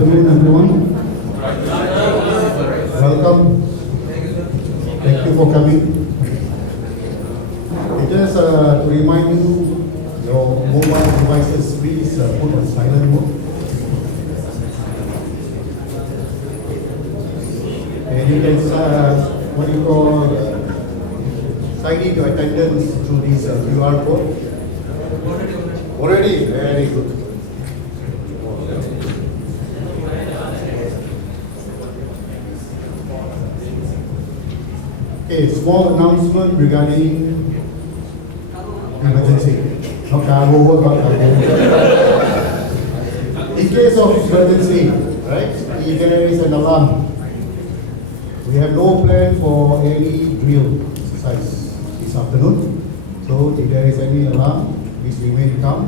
afternoon, everyone. Welcome. Thank you for coming. Just to remind you, your mobile devices, please put on silent mode. And you can, sign in your attendance through this QR code. Already? Very good. Okay, small announcement regarding emergency. No cargo work, not cargo. In case of emergency, right, if there is an alarm, we have no plan for any drill exercise this afternoon. So if there is any alarm, please remain calm,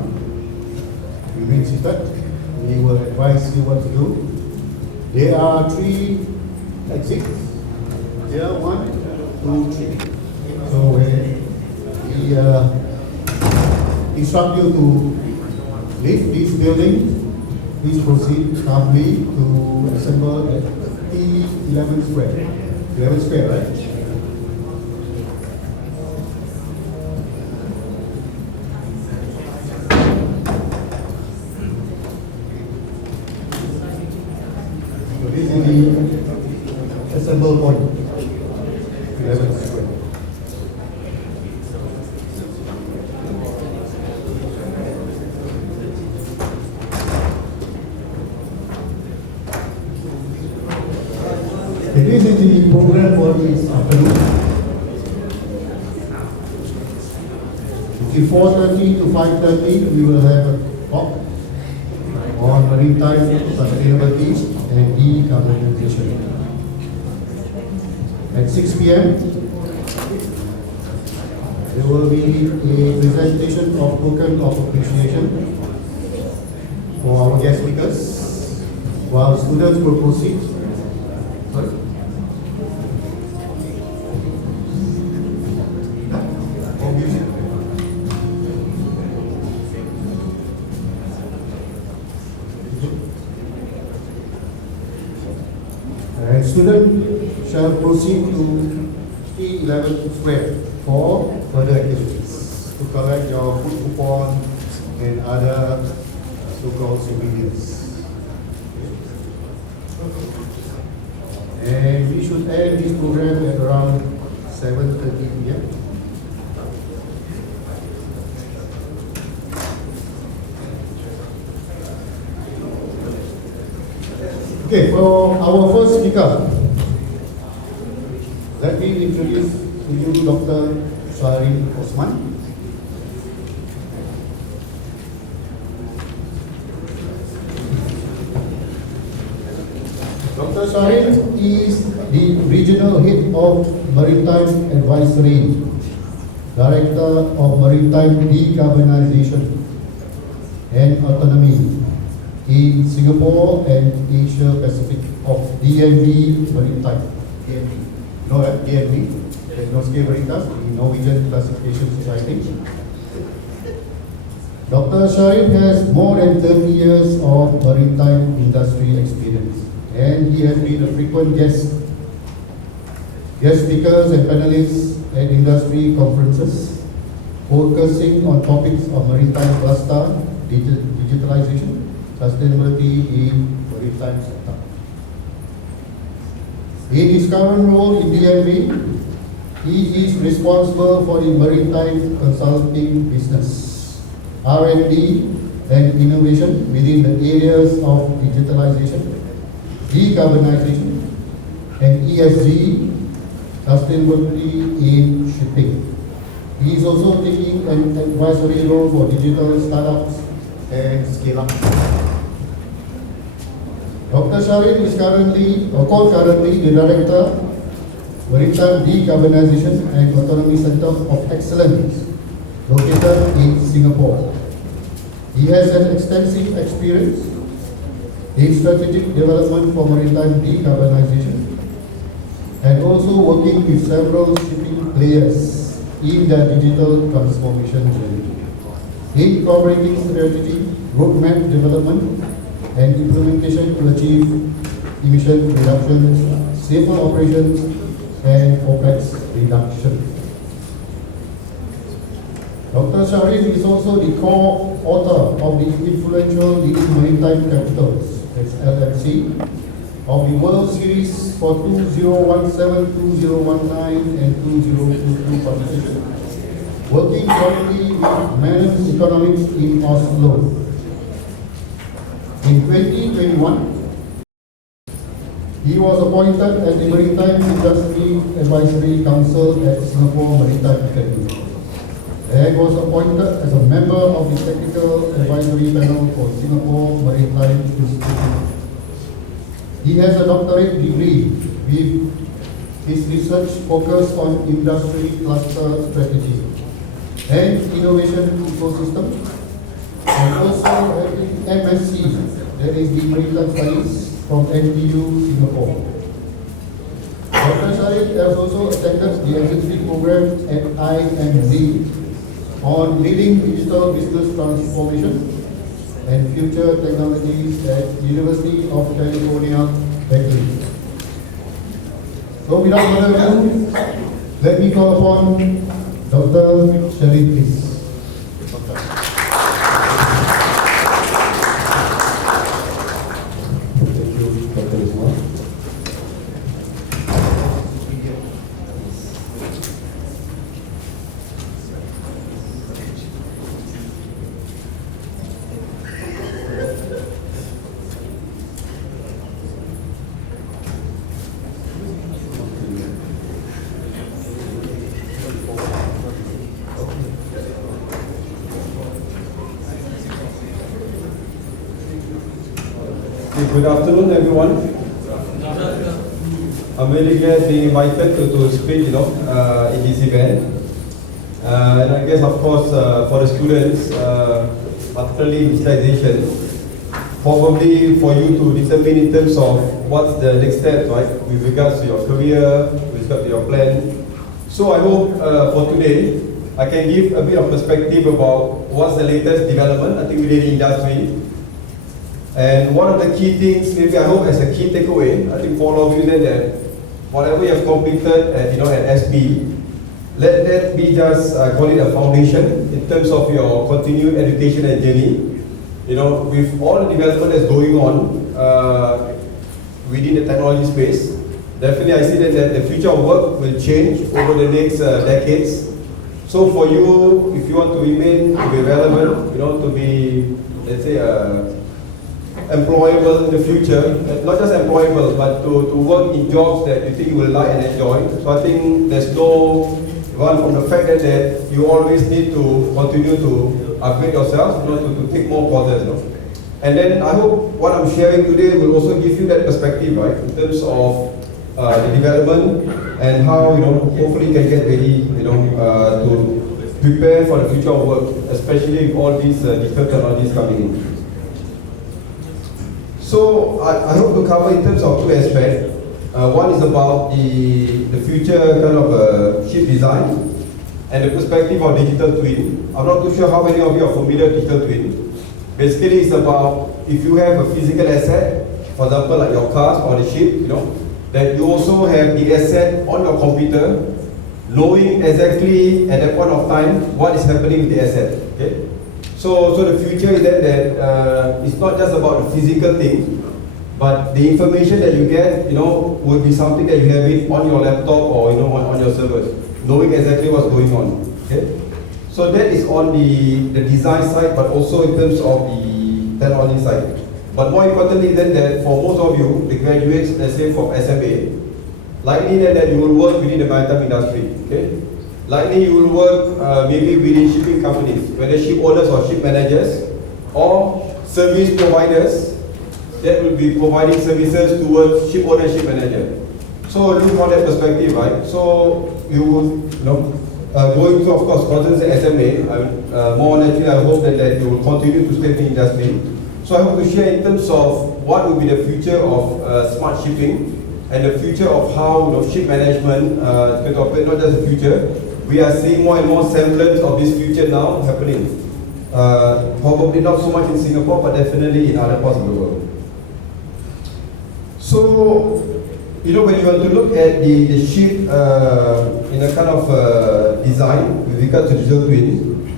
remain seated. We will advise you what to do. There are 3 exits. Here, 1, 2, 3. So we instruct you to leave this building. Please proceed calmly to assemble at T11 square. 11 square, right? So this is the assemble point. 11 square. This is the program for this afternoon. Between 4:30 to 5:30, we will have a talk on maritime sustainability and decarbonization. At 6 p.m., there will be a presentation of token of appreciation for our guest speakers, while students will proceed. Sorry? And students shall proceed to T11 square for further activities to collect your food coupon and other so-called souvenirs. And we should end this program at around 7:30 p.m. Okay, for our first speaker, let me introduce to you Dr. Shahrin Osman. Dr. Shahrin is the Regional Head of Maritime Advisory, Director of Maritime Decarbonization and Autonomy in Singapore and Asia-Pacific of DNV Maritime. DNV. You know that? DNV? Norske Veritas, the Norwegian Classification Society. Dr. Shahrin has more than 30 years of maritime industry experience, and he has been a frequent guest speakers and panelists at industry conferences, focusing on topics of maritime cluster, digitalisation, sustainability in maritime sector. In his current role in DNV, he is responsible for the maritime consulting business, R&D and innovation within the areas of digitalisation, decarbonization and ESG, sustainability in shipping. He is also taking an advisory role for digital startups and scale-up. Dr. Shahrin is currently the Director, Maritime Decarbonization and Autonomy Center of Excellence, located in Singapore. He has an extensive experience in strategic development for maritime decarbonization and also working with several shipping players in their digital transformation journey, incorporating strategy, roadmap development, and implementation to achieve emission reductions, safer operations, and OPEX reduction. Dr. Shahrin is also the co-author of the influential Leading Maritime Capitals, LMC, of the World Series for 2017, 2019, and 2022 competition, working jointly with Maritime Economics in Oslo. In 2021, he was appointed as the Maritime Industry Advisory Council at Singapore Maritime Academy, and was appointed as a member of the Technical Advisory Panel for Singapore Maritime Institute. He has a doctorate degree with his research focused on industry cluster strategy and innovation ecosystem, and also having MSc, that is the Maritime Studies from NTU Singapore. Dr. Shahrin has also attended the executive program at IMD on leading digital business transformation and future technologies at University of California, Berkeley. So without further ado, let me call upon Dr. Shahrin, please. Thank you, Dr. Osman. Good afternoon, everyone. I'm really glad being invited to speak, in this event. And I guess, of course, for the students, particularly digitalization, probably for you to determine in terms of what's the next step, right, with regards to your career, with regards to your plan. So I hope for today, I can give a bit of perspective about what's the latest development, I think, within the industry. And one of the key things, maybe I hope as a key takeaway, I think for all of you that whatever you have completed at, at S.E.A, let that be just, call it a foundation in terms of your continued education and journey. With all the development that's going on within the technology space, definitely I see that the future of work will change over the next decades. So for you, if you want to remain, to be relevant, to be, let's say, employable in the future, not just employable, but to work in jobs that you think you will like and enjoy. So I think there's no one from the fact that you always need to continue to upgrade yourself, to take more courses. And then I hope what I'm sharing today will also give you that perspective, right, in terms of the development and how, hopefully you can get ready, to prepare for the future of work, especially with all these different technologies coming in. So I hope to cover in terms of two aspects. One is about the future kind of ship design and the perspective of digital twin. I'm not too sure how many of you are familiar with digital twin. Basically, it's about if you have a physical asset, for example, like your cars or the ship, that you also have the asset on your computer, knowing exactly at that point of time what is happening with the asset. Okay? So the future is that it's not just about the physical thing, but the information that you get, will be something that you have it on your laptop or on your servers, knowing exactly what's going on. Okay? So that is on the design side, but also in terms of the technology side. But more importantly than that, for most of you, the graduates, let's say from S.E.A, likely that you will work within the maritime industry. Okay? Likely you will work maybe within shipping companies, whether ship owners or ship managers, or service providers that will be providing services towards ship owner, ship manager. So look from that perspective, right? So you will, going through, of course, courses at S.E.A, more naturally I hope that you will continue to stay in the industry. So I hope to share in terms of what will be the future of smart shipping and the future of how ship management is going to operate, not just the future. We are seeing more and more semblance of this future now happening. Probably not so much in Singapore, but definitely in other parts of the world. So, you know, when you want to look at the ship in a kind of design with regard to digital twin,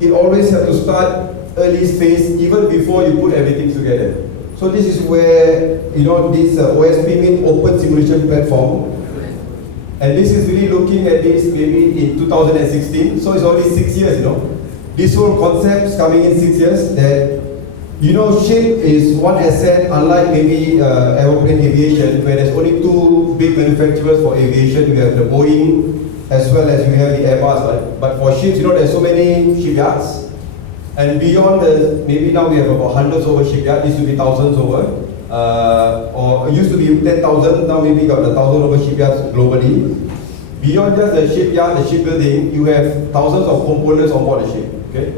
it always has to start early phase even before you put everything together. So this is where, you know, this OSP means Open Simulation Platform. And this is really looking at this maybe in 2016, so it's only 6 years, you know. This whole concept is coming in 6 years that, you know, ship is one asset, unlike maybe aeroplane aviation, where there's only two big manufacturers for aviation. We have the Boeing as well as we have the Airbus, right? But for ships, you know, there's so many shipyards. And beyond the, maybe now we have about hundreds over shipyards, used to be thousands over. Or it used to be 10,000, now maybe got 1,000 over shipyards globally. Beyond just the shipyard, the shipbuilding, you have thousands of components on board the ship. Okay?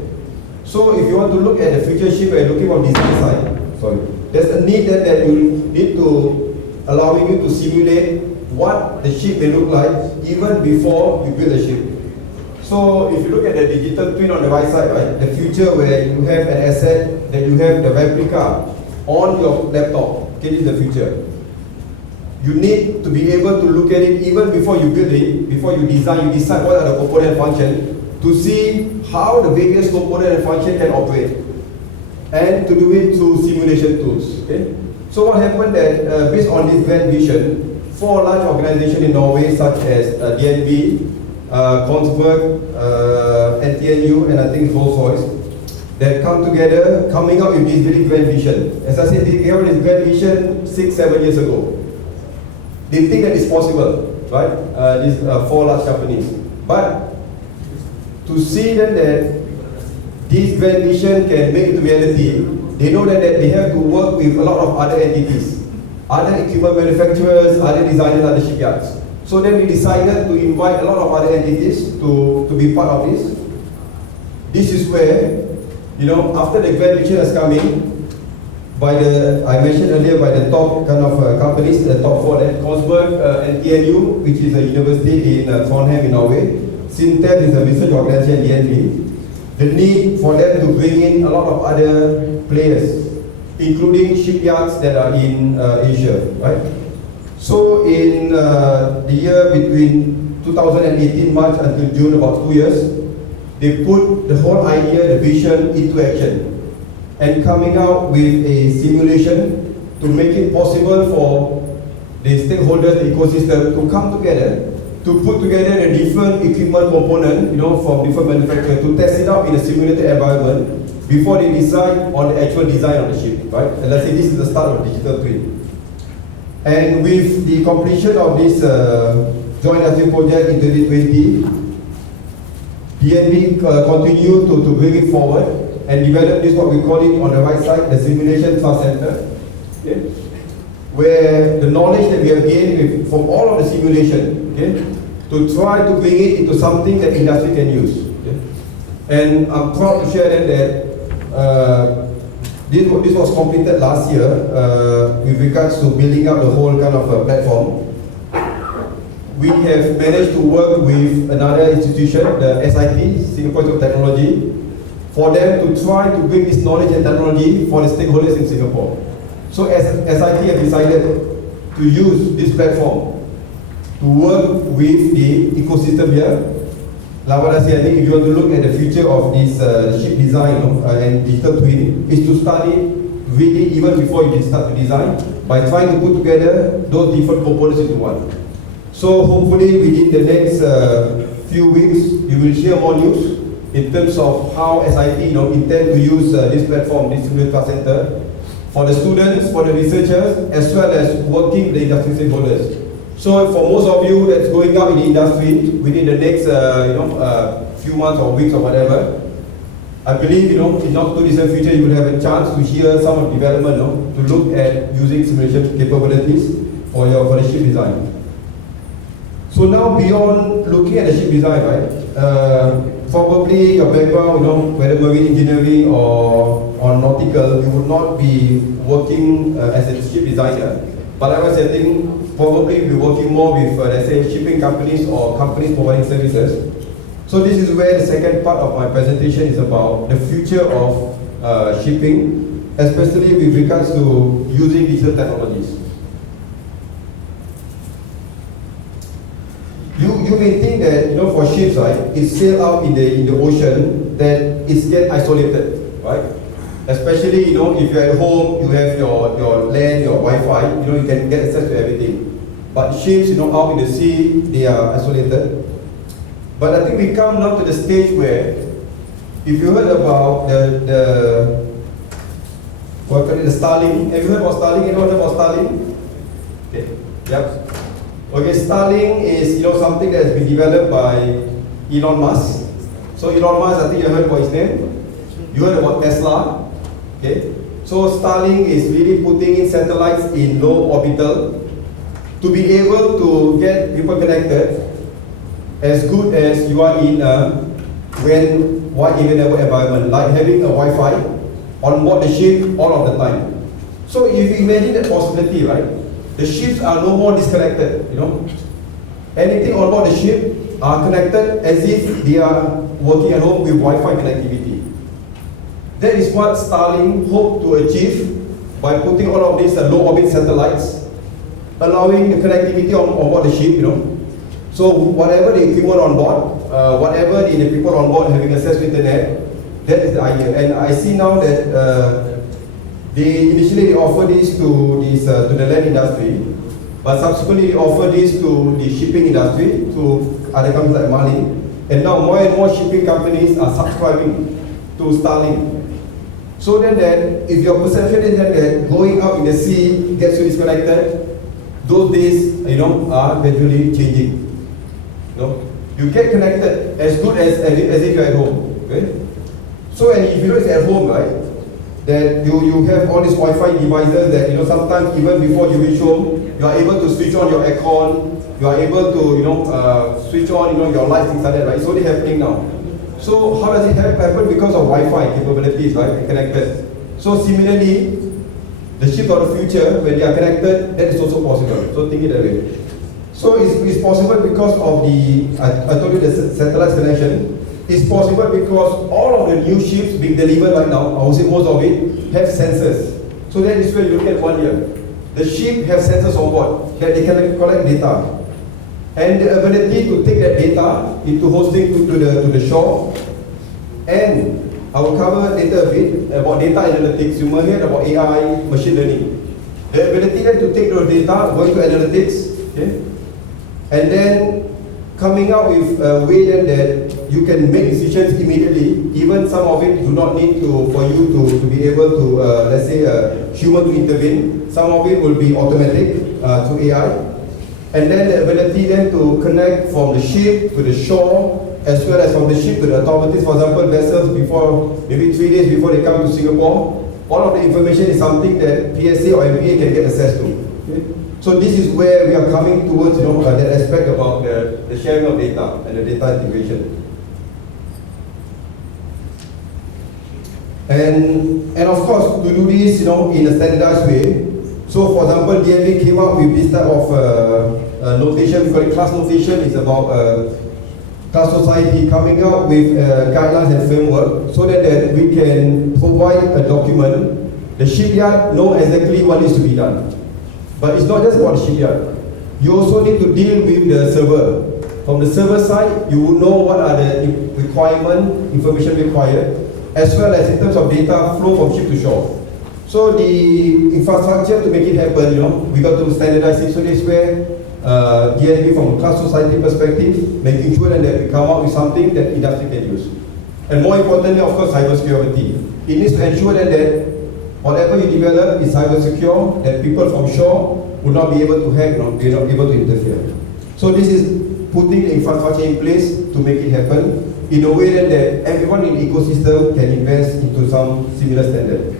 So if you want to look at the future ship and looking on design side, there's a need that you need to allowing you to simulate what the ship may look like even before you build the ship. So if you look at the digital twin on the right side, right, the future where you have an asset, that you have the replica on your laptop, okay, this is the future. You need to be able to look at it even before you build it, before you design, you decide what are the component and function, to see how the various component and function can operate, and to do it through simulation tools. Okay? So what happened that based on this grand vision, 4 large organizations in Norway such as DNV, Kongsberg, NTNU, and I think Rolls-Royce, that come together, coming up with this very grand vision. As I said, they came up with this grand vision 6-7 years ago. They think that it's possible, right? These 4 large companies. But to see that this grand vision can make it to reality, they know that they have to work with a lot of other entities, other equipment manufacturers, other designers, other shipyards. So then we decided to invite a lot of other entities to be part of this. This is where, you know, after the grand vision has come in, by the, I mentioned earlier, by the top kind of companies, the top 4, that Kongsberg, NTNU, which is a university in Trondheim in Norway, Sintef is a research organization, DNV, the need for them to bring in a lot of other players, including shipyards that are in Asia, right? So in the year between 2018 March until June, about 2 years, they put the whole idea, the vision into action, and coming out with a simulation to make it possible for the stakeholders, the ecosystem, to come together, to put together the different equipment component, you know, from different manufacturers, to test it out in a simulated environment before they decide on the actual design of the ship, right? And let's say this is the start of digital twin. And with the completion of this joint industry project in 2020, DNV continue to bring it forward and develop this, what we call it on the right side, the Simulation Trust Center, okay, where the knowledge that we have gained from all of the simulation, okay, to try to bring it into something that industry can use. Okay. And I'm proud to share that this was completed last year with regards to building up the whole kind of platform. We have managed to work with another institution, the SIT, Singapore Institute of Technology, for them to try to bring this knowledge and technology for the stakeholders in Singapore. So as SIT have decided to use this platform to work with the ecosystem here. Like what I say, I think if you want to look at the future of this ship design and digital twin, is to study really even before you start to design, by trying to put together those different components into one. So hopefully within the next few weeks, you will hear more news in terms of how SIT intend to use this platform, this Simulation Center, for the students, for the researchers, as well as working with the industry stakeholders. So for most of you that's going out in the industry within the next few months or weeks or whatever, I believe in not too distant future you will have a chance to hear some of the development, to look at using simulation capabilities for the ship design. So now beyond looking at the ship design, right? Probably your background, whether marine engineering or nautical, you would not be working as a ship designer. But I was saying, probably be working more with, let's say, shipping companies or companies providing services. So this is where the second part of my presentation is about the future of shipping, especially with regards to using digital technologies. You may think that, you know, for ships, right, it sail out in the ocean, that it's get isolated, right? Especially, you know, if you're at home, you have your LAN, your Wi-Fi, you know, you can get access to everything. But ships, you know, out in the sea, they are isolated. But I think we come now to the stage where, if you heard about the Starlink, have you heard about Starlink? Anyone heard about Starlink? Okay, yep. Okay, Starlink is, you know, something that has been developed by Elon Musk. So Elon Musk, I think you heard about his name. You heard about Tesla. Okay, so Starlink is really putting in satellites in low orbital to be able to get people connected as good as you are in a wide area environment, like having a Wi-Fi on board the ship all of the time. So if you imagine that possibility, right? The ships are no more disconnected, you know. Anything on board the ship are connected as if they are working at home with Wi-Fi connectivity. That is what Starlink hoped to achieve by putting all of these low orbit satellites, allowing the connectivity on board the ship, you know. So whatever the equipment on board, whatever the people on board having access to internet, that is the idea. And I see now that they initially offer this to the land industry, but subsequently they offer this to the shipping industry, to other companies like Mali, and now more and more shipping companies are subscribing to Starlink. So then that if your perception is that going out in the sea gets you disconnected, those days, you know, are gradually changing. You know, you get connected as good as if you're at home. Okay? So and if you know it's at home, right, that you have all these Wi-Fi devices that, you know, sometimes even before you reach home, you are able to switch on your aircon, you are able to, you know, switch on, you know, your lights, things like that, right? It's only happening now. So how does it happen? Because of Wi-Fi capabilities, right? Connected. So similarly, the ships of the future, when they are connected, that is also possible. So think it that way. So it's possible because of I told you the satellite connection. It's possible because all of the new ships being delivered right now, I would say most of it, have sensors. So that is where you look at one here. The ship have sensors on board that they can collect data. And the ability to take that data into hosting to the shore. And I will cover later a bit about data analytics. You might hear about AI, machine learning. The ability then to take those data, going to analytics, okay? And then coming out with a way then that you can make decisions immediately. Even some of it do not need for you to be able to, let's say, human to intervene. Some of it will be automatic through AI. And then the ability then to connect from the ship to the shore, as well as from the ship to the authorities. For example, vessels before, maybe 3 days before they come to Singapore, all of the information is something that PSA or MPA can get access to. Okay? So this is where we are coming towards, you know, that aspect about the sharing of data and the data integration. And of course, to do this, you know, in a standardized way. So for example, DNV came up with this type of notation, we call it class notation. It's about class society coming up with guidelines and framework so that we can provide a document. The shipyard know exactly what needs to be done. But it's not just about the shipyard. You also need to deal with the server. From the server side, you will know what are the information required, as well as in terms of data flow from ship to shore. So the infrastructure to make it happen, you know, we got to standardize it. So this is where DNV from a class society perspective, making sure that we come up with something that industry can use. And more importantly, of course, cybersecurity. It needs to ensure that whatever you develop is cyber secure, that people from shore would not be able to hack, not be able to interfere. So this is putting the infrastructure in place to make it happen in a way that everyone in the ecosystem can invest into some similar standard.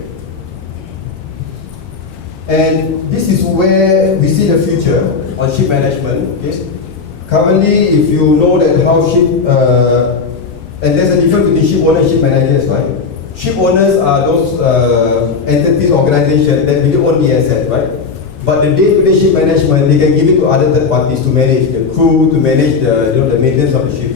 And this is where we see the future on ship management. Okay? Currently, if you know that how ship, and there's a difference between ship owners and ship managers, right? Ship owners are those entities, organizations that really own the asset, right? But the day-to-day ship management, they can give it to other third parties to manage the crew, to manage the maintenance of the ship.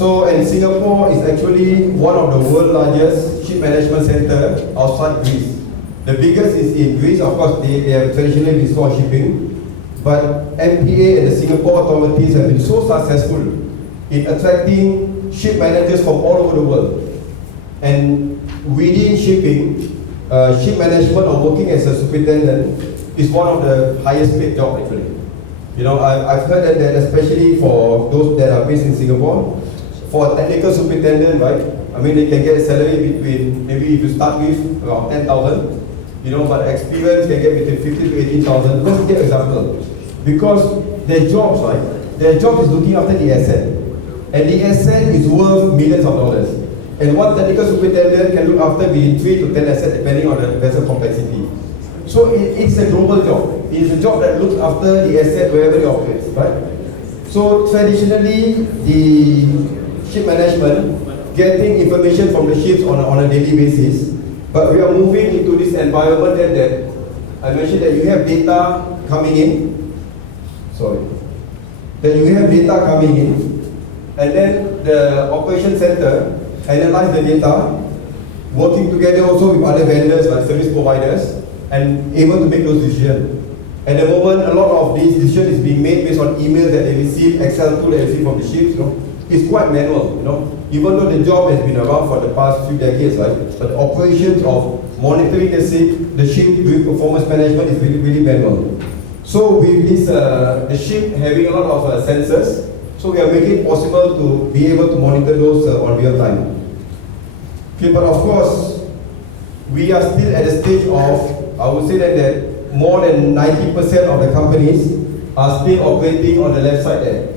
So, and Singapore is actually one of the world's largest ship management center outside Greece. The biggest is in Greece, of course, they have traditionally been called shipping, but MPA and the Singapore authorities have been so successful in attracting ship managers from all over the world. And within shipping, ship management or working as a superintendent is one of the highest paid jobs actually. You know, I've heard that especially for those that are based in Singapore, for a technical superintendent, right? I mean, they can get a salary between, maybe if you start with around 10,000, you know, but experience can get between 50 to 18,000. Let's give an example. Because their jobs, right? Their job is looking after the asset. And the asset is worth millions of dollars. And one technical superintendent can look after between 3 to 10 assets depending on the vessel complexity. So it's a global job. It's a job that looks after the asset wherever it operates, right? So traditionally, the ship management getting information from the ships on a daily basis, but we are moving into this environment that I mentioned that you have data coming in. That you have data coming in, and then the operation center analyze the data, working together also with other vendors like service providers, and able to make those decisions. At the moment, a lot of these decisions is being made based on emails that they receive, Excel tool that they receive from the ships. You know, it's quite manual. You know, even though the job has been around for the past few decades, right? But the operations of monitoring the ship, doing performance management is really, really manual. So with this, the ship having a lot of sensors, so we are making it possible to be able to monitor those on real time. Okay, but of course, we are still at the stage of, I would say that more than 90% of the companies are still operating on the left side there.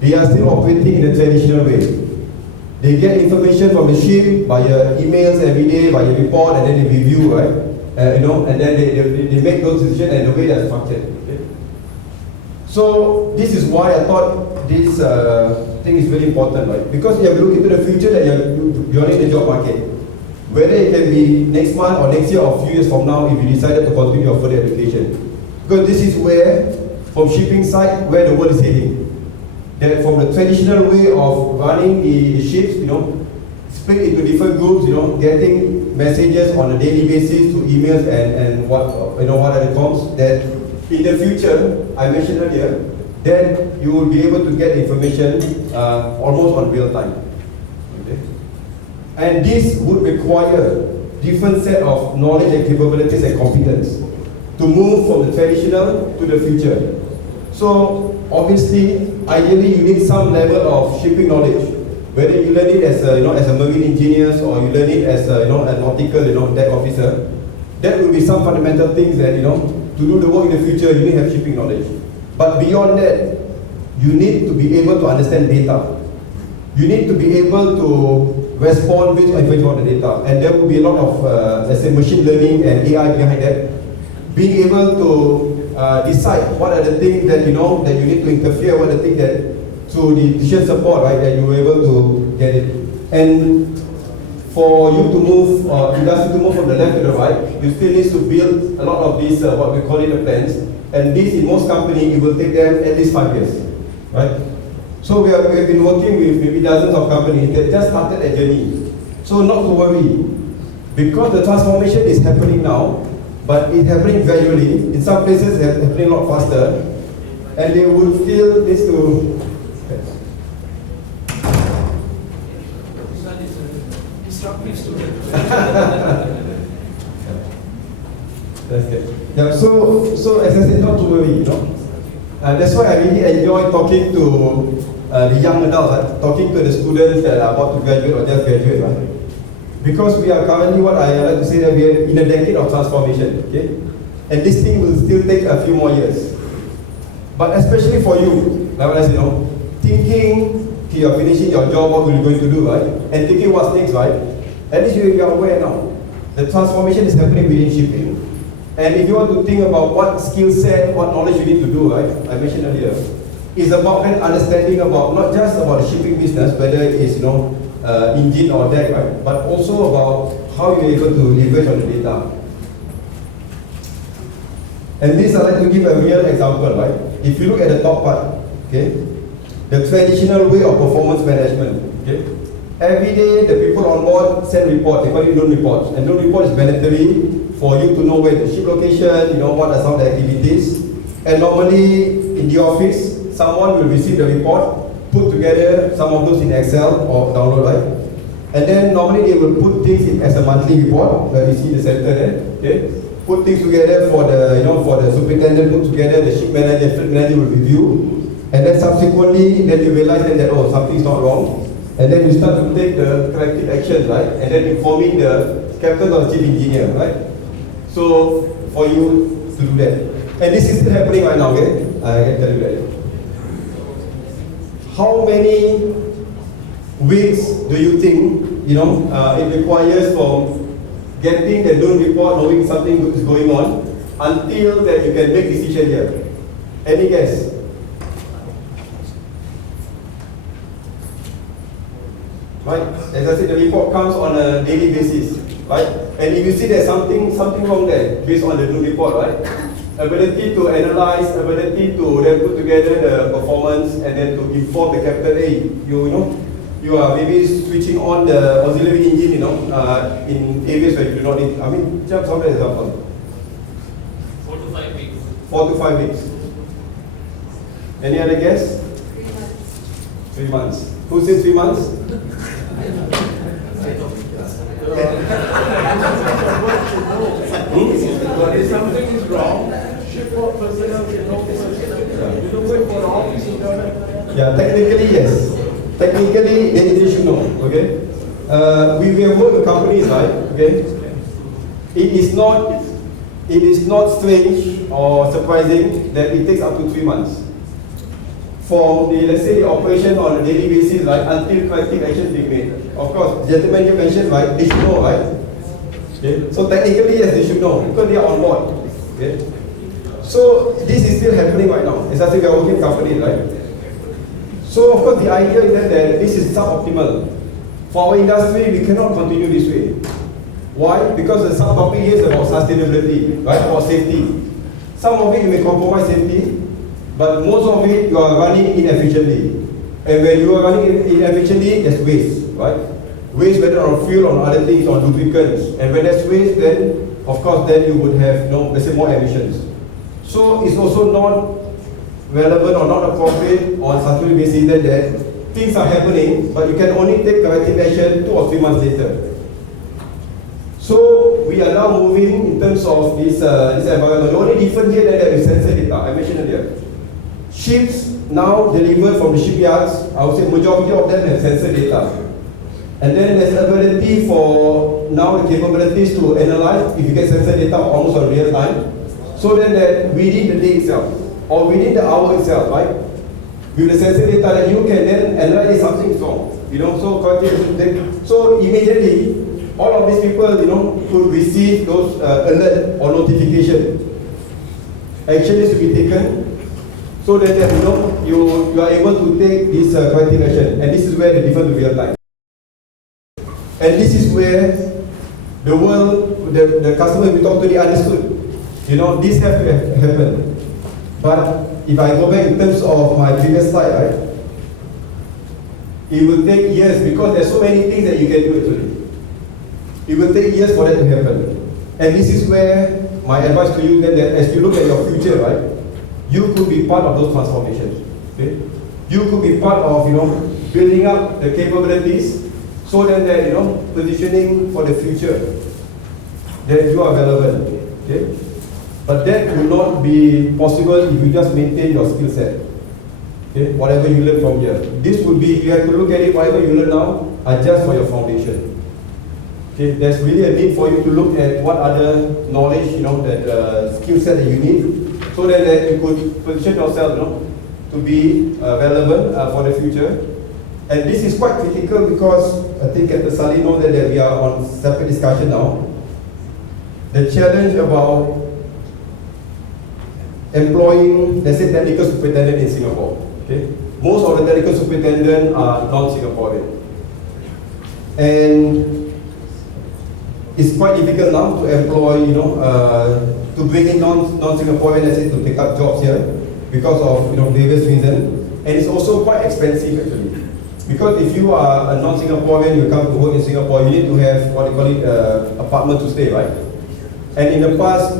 They are still operating in the traditional way. They get information from the ship via emails every day, via report, and then they review, right? You know, and then they make those decisions and the way they're structured. Okay? So this is why I thought this thing is very important, right? Because you have to look into the future that you're in the job market. Whether it can be next month or next year or a few years from now if you decided to continue your further education. Because this is where, from shipping side, where the world is heading. That from the traditional way of running the ships, you know, split into different groups, you know, getting messages on a daily basis to emails and what are the comms, that in the future, I mentioned earlier, then you will be able to get information almost on real time. Okay? And this would require different set of knowledge and capabilities and competence to move from the traditional to the future. So obviously, ideally, you need some level of shipping knowledge. Whether you learn it as a marine engineer or you learn it as a nautical deck officer, that will be some fundamental things that to do the work in the future you need to have shipping knowledge. But beyond that, you need to be able to understand data. You need to be able to respond based on the data, and there will be a lot of let's say machine learning and AI behind that. Being able to decide what are the things that that you need to interfere, what are the things that through the decision support, right, that you were able to get it. And for you to move, industry to move from the left to the right, you still need to build a lot of these, what we call it, the plans. And this, in most companies, it will take them at least 5 years, right? So we have been working with maybe dozens of companies that just started a journey. So not to worry, because the transformation is happening now, but it's happening gradually. In some places, it's happening a lot faster, and they will still need to. That's good. Yeah, so as I said, not to worry, that's why I really enjoy talking to the young adults, talking to the students that are about to graduate or just graduate, right? Because we are currently, what I like to say, that we are in a decade of transformation, okay? And this thing will still take a few more years. But especially for you, like I said, thinking, okay, you're finishing your job, what are you going to do, right? And thinking what's next, right? At least you are aware now. The transformation is happening within shipping. And if you want to think about what skill set, what knowledge you need to do, right? I mentioned earlier, it's about understanding about not just about the shipping business, whether it is engine or deck, right? But also about how you're able to leverage on the data. And this I'd like to give a real example, right? If you look at the top part, okay, the traditional way of performance management. Okay? Every day, the people on board send reports. They call it loan reports. And loan report is mandatory for you to know where the ship location, what are some of the activities. And normally, in the office, someone will receive the report, put together some of those in Excel or download, right? And then normally they will put things in as a monthly report, where you see the center there. Okay? Put things together for the, for the superintendent, put together, the ship manager, fleet manager will review. And then subsequently, then you realize that, oh, something's not wrong. And then you start to take the corrective actions, right? And then informing the captain or chief engineer, right? So, for you to do that. And this is still happening right now, okay? I can tell you that. How many weeks do you think, it requires from getting the loan report, knowing something good is going on, until that you can make decision here? Any guess? Right? As I said, the report comes on a daily basis, right? And if you see there's something wrong there, based on the loan report, right? Ability to analyze, ability to then put together the performance, and then to inform the captain, hey, you are maybe switching on the auxiliary engine, in areas where you do not need. Just some example. 4 to 5 weeks. 4 to 5 weeks. Any other guess? 3 months. Who says 3 months? But if something is wrong, shipboard personnel can know first. You don't wait for the office to tell them. Yeah, technically yes. Technically they should know. Okay. We have worked with companies, right? Okay. It is not strange or surprising that it takes up to 3 months. From the, let's say, the operation on a daily basis, right, until corrective action being made. Of course, gentlemen you mentioned, right, they should know, right? Okay. So technically, yes, they should know because they are on board. Okay. So this is still happening right now. As I said, we are working companies, right? So of course, the idea is that this is suboptimal. For our industry, we cannot continue this way. Why? Because the subtopic here is about sustainability, right? About safety. Some of it you may compromise safety, but most of it you are running inefficiently. And when you are running inefficiently, there's waste, right? Waste whether on fuel, on other things, on lubricants. And when there's waste, then of course then you would have let's say more emissions. So it's also not relevant or not appropriate on such a basis that things are happening, but you can only take corrective action 2 or 3 months later. So we are now moving in terms of this environment. The only difference here that there is sensor data, I mentioned earlier. Ships now delivered from the shipyards, I would say majority of them have sensor data. And then there's ability for now the capabilities to analyze if you get sensor data almost on real time. So then that within the day itself, or within the hour itself, right? With the sensor data that you can then analyze something wrong. So immediately all of these people, could receive those alert or notification. Action is to be taken so that you are able to take this corrective action. And this is where the difference to real time. And this is where the world, the customers we talk to, they understood. This has to happen. But if I go back in terms of my previous slide, right, it will take years because there's so many things that you can do actually. It will take years for that to happen. And this is where my advice to you that as you look at your future, right, you could be part of those transformations. Okay? You could be part of, building up the capabilities so that, positioning for the future, that you are relevant. Okay? But that will not be possible if you just maintain your skill set. Okay? Whatever you learn from here. This would be, you have to look at it, whatever you learn now, adjust for your foundation. Okay? There's really a need for you to look at what other knowledge, that skill set that you need, so that you could position yourself, to be relevant for the future. And this is quite critical because I think Capt. Sali knows that we are on separate discussion now. The challenge about employing, let's say, technical superintendent in Singapore. Okay? Most of the technical superintendents are non-Singaporean. And it's quite difficult now to employ, to bring in non-Singaporean, let's say, to take up jobs here because of, various reasons. And it's also quite expensive actually. Because if you are a non-Singaporean, you come to work in Singapore, you need to have what they call it apartment to stay, right? And in the past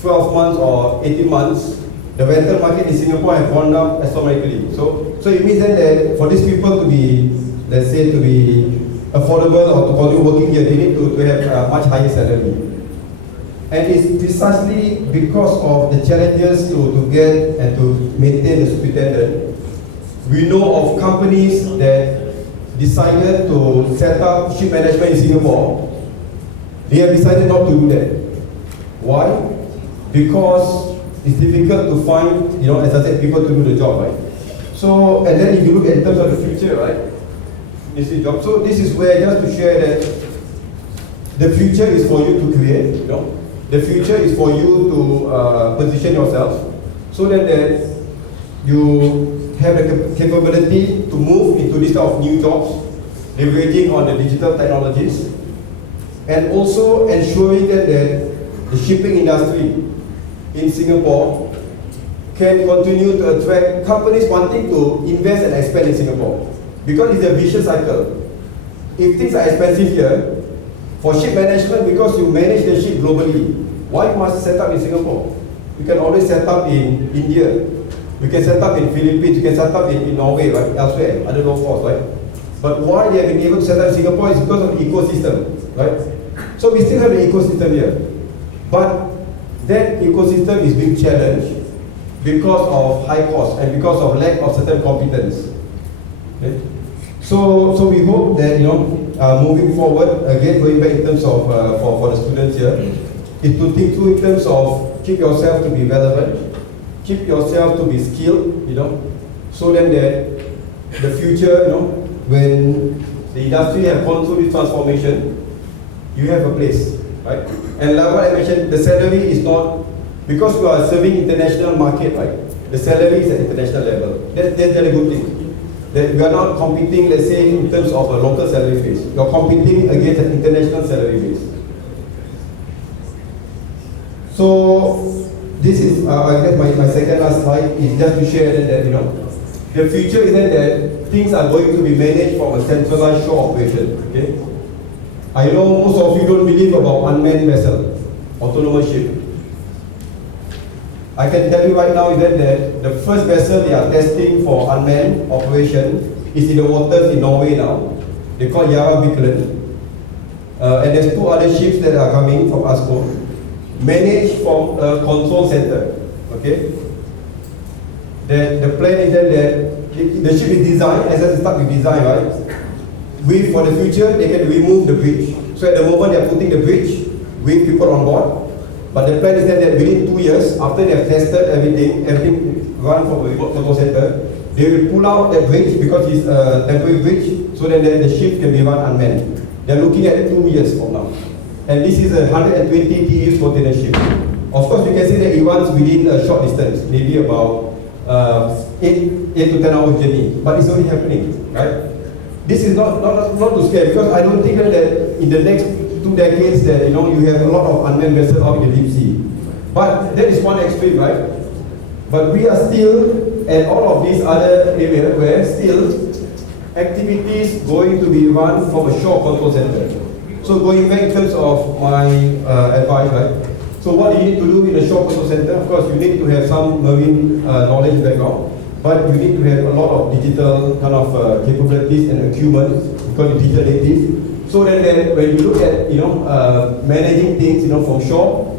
12 months or 18 months, the rental market in Singapore has gone down astronomically. So it means then that for these people to be, let's say, to be affordable or to continue working here, they need to have a much higher salary. And it's precisely because of the challenges to get and to maintain the superintendent. We know of companies that decided to set up ship management in Singapore. They have decided not to do that. Why? Because it's difficult to find, as I said, people to do the job, right? So, and then if you look at in terms of the future, right? This is job. So this is where, just to share that the future is for you to create, The future is for you to position yourself so that you have the capability to move into this type of new jobs, leveraging on the digital technologies, and also ensuring that the shipping industry in Singapore can continue to attract companies wanting to invest and expand in Singapore. Because it's a vicious cycle. If things are expensive here, for ship management, because you manage the ship globally, why you must set up in Singapore? You can always set up in India. You can set up in Philippines, you can set up in Norway, right? Elsewhere, other law force, right? But why they have been able to set up in Singapore is because of the ecosystem, right? So we still have the ecosystem here. But that ecosystem is being challenged because of high cost and because of lack of certain competence. Okay? So we hope that, moving forward, again, going back in terms of, for the students here, is to think through in terms of keep yourself to be relevant, keep yourself to be skilled, so then that the future, when the industry has gone through this transformation, you have a place, right? And like what I mentioned, the salary is not, because you are serving international market, right? The salary is at international level. That's a good thing. That we are not competing, let's say, in terms of a local salary base. You are competing against an international salary base. So this is, I guess, my second last slide is just to share that the future is that things are going to be managed from a centralized shore operation. Okay, I know most of you don't believe about unmanned vessel, autonomous ship. I can tell you right now is that the first vessel they are testing for unmanned operation is in the waters in Norway now. They call Yara Biklen. And there's 2 other ships that are coming from ASCO, managed from a control center. Okay? The plan is that the ship is designed, as I start with design, right? For the future, they can remove the bridge. So at the moment, they are putting the bridge with people on board. But the plan is that within 2 years, after they have tested everything run from a remote control center, they will pull out that bridge because it's a temporary bridge, so that the ship can be run unmanned. They're looking at 2 years from now. And this is a 120 TEU container ship. Of course, you can say that it runs within a short distance, maybe about 8 to 10 hours journey. But it's already happening, right? This is not to scare, because I don't think that in the next 2 decades that you have a lot of unmanned vessels out in the deep sea. But that is one extreme, right? But we are still at all of these other areas where still activities going to be run from a shore control center. So going back in terms of my advice, right? So what you need to do in a shore control center, of course, you need to have some marine knowledge background, but you need to have a lot of digital kind of capabilities and acumen, because you're digital native. So then when you look at managing things from shore,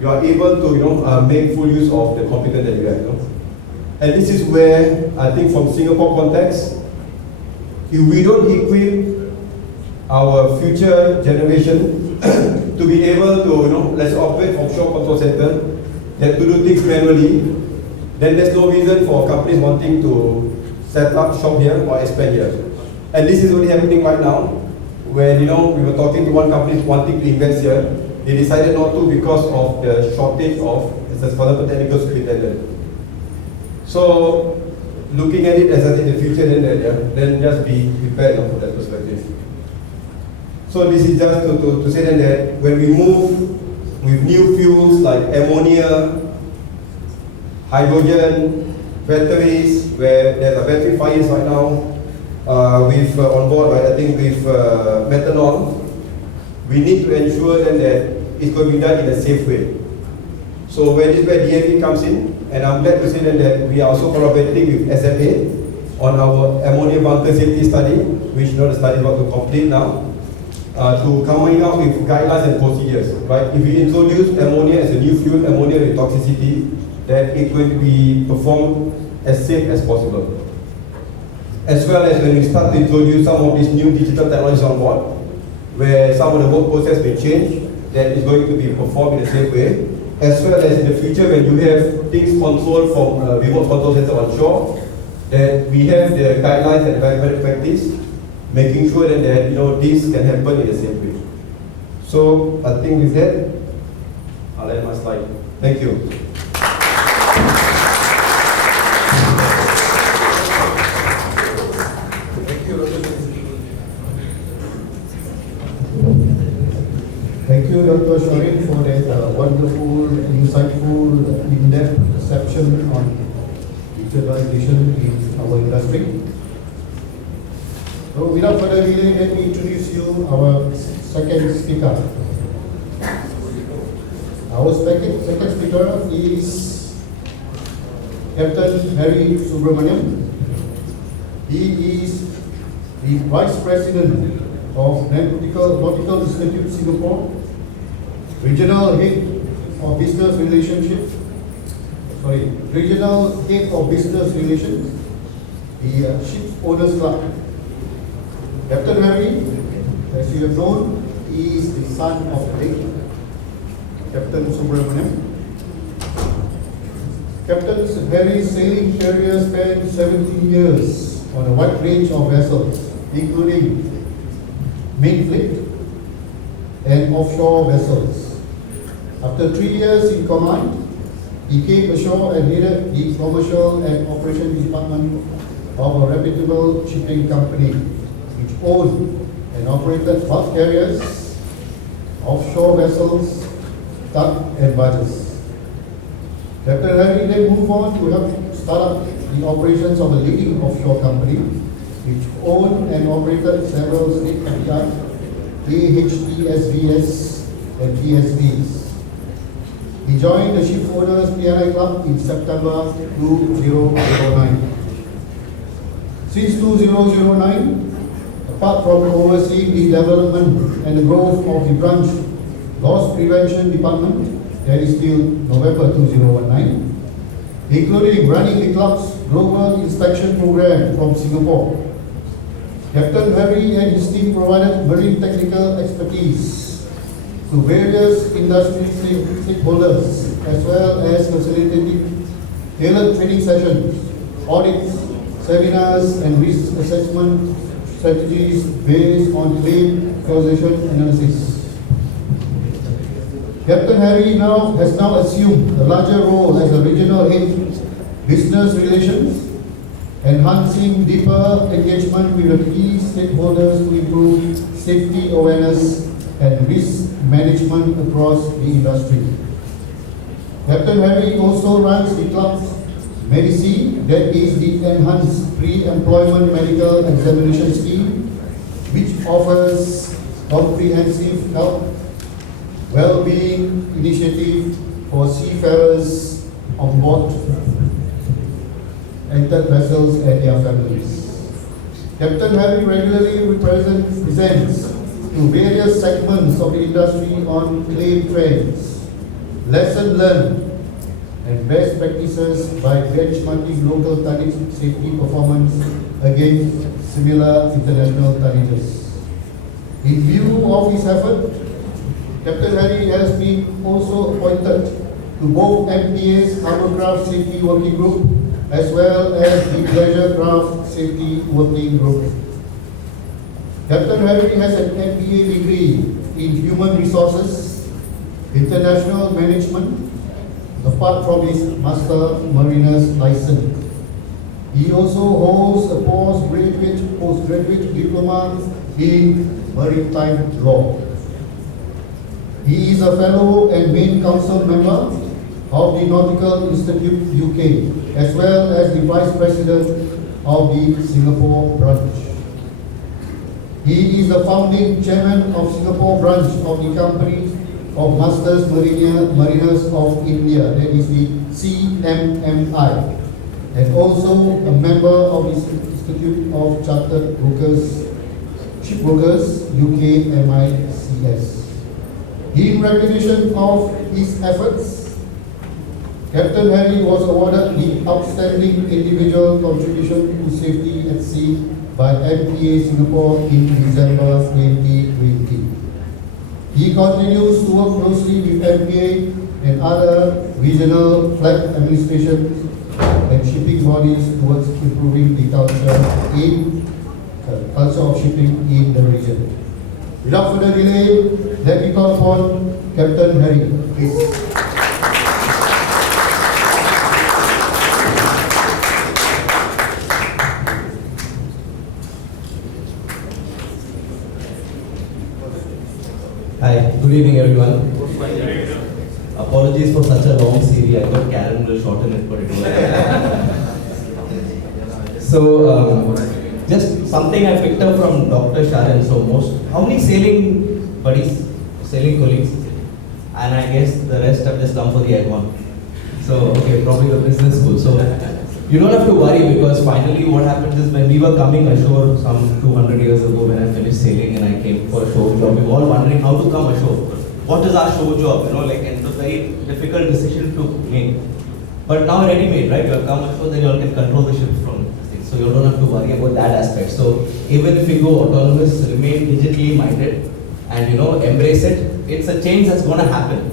you are able to make full use of the competence that you have. And this is where I think from Singapore context, if we don't equip our future generation to be able to let's operate from shore control center, that to do things manually, then there's no reason for companies wanting to set up shop here or expand here. And this is already happening right now. When we were talking to one company wanting to invest here, they decided not to because of the shortage of, for example, technical superintendent. So looking at it as I think the future, then just be prepared for that perspective. So this is just to say that when we move with new fuels like ammonia, hydrogen, batteries, where there are battery fires right now, with on board, right, I think with methanol, we need to ensure then that it's going to be done in a safe way. So where DME comes in, and I'm glad to say then that we are also collaborating with S.E.A on our ammonia bunker safety study, which the study is about to complete now, to coming up with guidelines and procedures. Right? If we introduce ammonia as a new fuel, ammonia with toxicity, then it will be performed as safe as possible. As well as when we start to introduce some of these new digital technologies on board, where some of the work process may change, that is going to be performed in a safe way. As well as in the future, when you have things controlled from remote control center on shore, that we have the guidelines and environmental practice, making sure that this can happen in a safe way. So I think with that, I'll end my slide. Thank you. Thank you, Dr. Shahrin, for that wonderful, insightful, in-depth perception on digitalization in our industry. So without further delay, let me introduce you our second speaker. Our second speaker is Captain Harry Subramaniam. He is the Vice President of Nautical Institute Singapore, Regional Head of Business Relations, the Shipowners Club. Captain Harry, as you have known, he is the son of the late Captain Subramaniam. Captain Harry's sailing career spanned 17 years on a wide range of vessels, including main fleet and offshore vessels. After 3 years in command, he came ashore and headed the commercial and operation department of a reputable shipping company, which owned and operated bulk carriers, offshore vessels, tug and barges. Captain Harry then moved on to help start up the operations of a leading offshore company, which owned and operated several state-of-the-art AHTSVs and PSVs. He joined the Shipowners PLI Club in September 2009. Since 2009, apart from overseeing the development and the growth of the branch loss prevention department, that is till November 2019, including running the club's global inspection program from Singapore. Captain Harry and his team provided marine technical expertise to various industry stakeholders, as well as facilitating tailored training sessions, audits, seminars, and risk assessment strategies based on claim causation analysis. Captain Harry has now assumed a larger role as a regional head business relations, enhancing deeper engagement with the key stakeholders to improve safety awareness and risk management across the industry. Captain Harry also runs the club's Maritime, that is the enhanced pre-employment medical examination scheme, which offers comprehensive health, well-being initiative for seafarers on board entered vessels and their families. Captain Harry regularly presents to various segments of the industry on claim trends, lesson learned, and best practices by benchmarking local tonnage safety performance against similar international tonnages. In view of his effort, Captain Harry has been also appointed to both MPA's Harbourcraft Safety Working Group as well as the Pleasure Craft Safety Working Group. Captain Harry has an MBA degree in Human Resources, International Management, apart from his Master Mariner's license. He also holds a postgraduate diploma in Maritime Law. He is a fellow and main council member of the Nautical Institute UK, as well as the Vice President of the Singapore branch. He is the founding chairman of Singapore branch of the Company of Masters Mariners of India, that is the CMMI, and also a member of the Institute of Chartered Shipbrokers, UK MICS. In recognition of his efforts, Captain Harry was awarded the Outstanding Individual Contribution to Safety at Sea by MPA Singapore in December 2020. He continues to work closely with MPA and other regional flag administrations and shipping bodies towards improving the culture of shipping in the region. Without further delay, let me call upon Captain Harry, please. Hi, good evening everyone. Apologies for such a long CV. I thought Karen will shorten it, but it was. So, just something I picked up from Dr. Shahrin. So, how many sailing buddies, sailing colleagues? And I guess the rest have just come for the F1. So, okay, probably the business school. So, you don't have to worry, because finally what happens is when we were coming ashore some 200 years ago, when I finished sailing and I came for a shore job, we were all wondering how to come ashore. What is our shore job? And it was a very difficult decision to make. But now ready-made, right? You have come ashore, then you all can control the ship from things. So you don't have to worry about that aspect. So even if you go autonomous, remain digitally minded and embrace it. It's a change that's going to happen.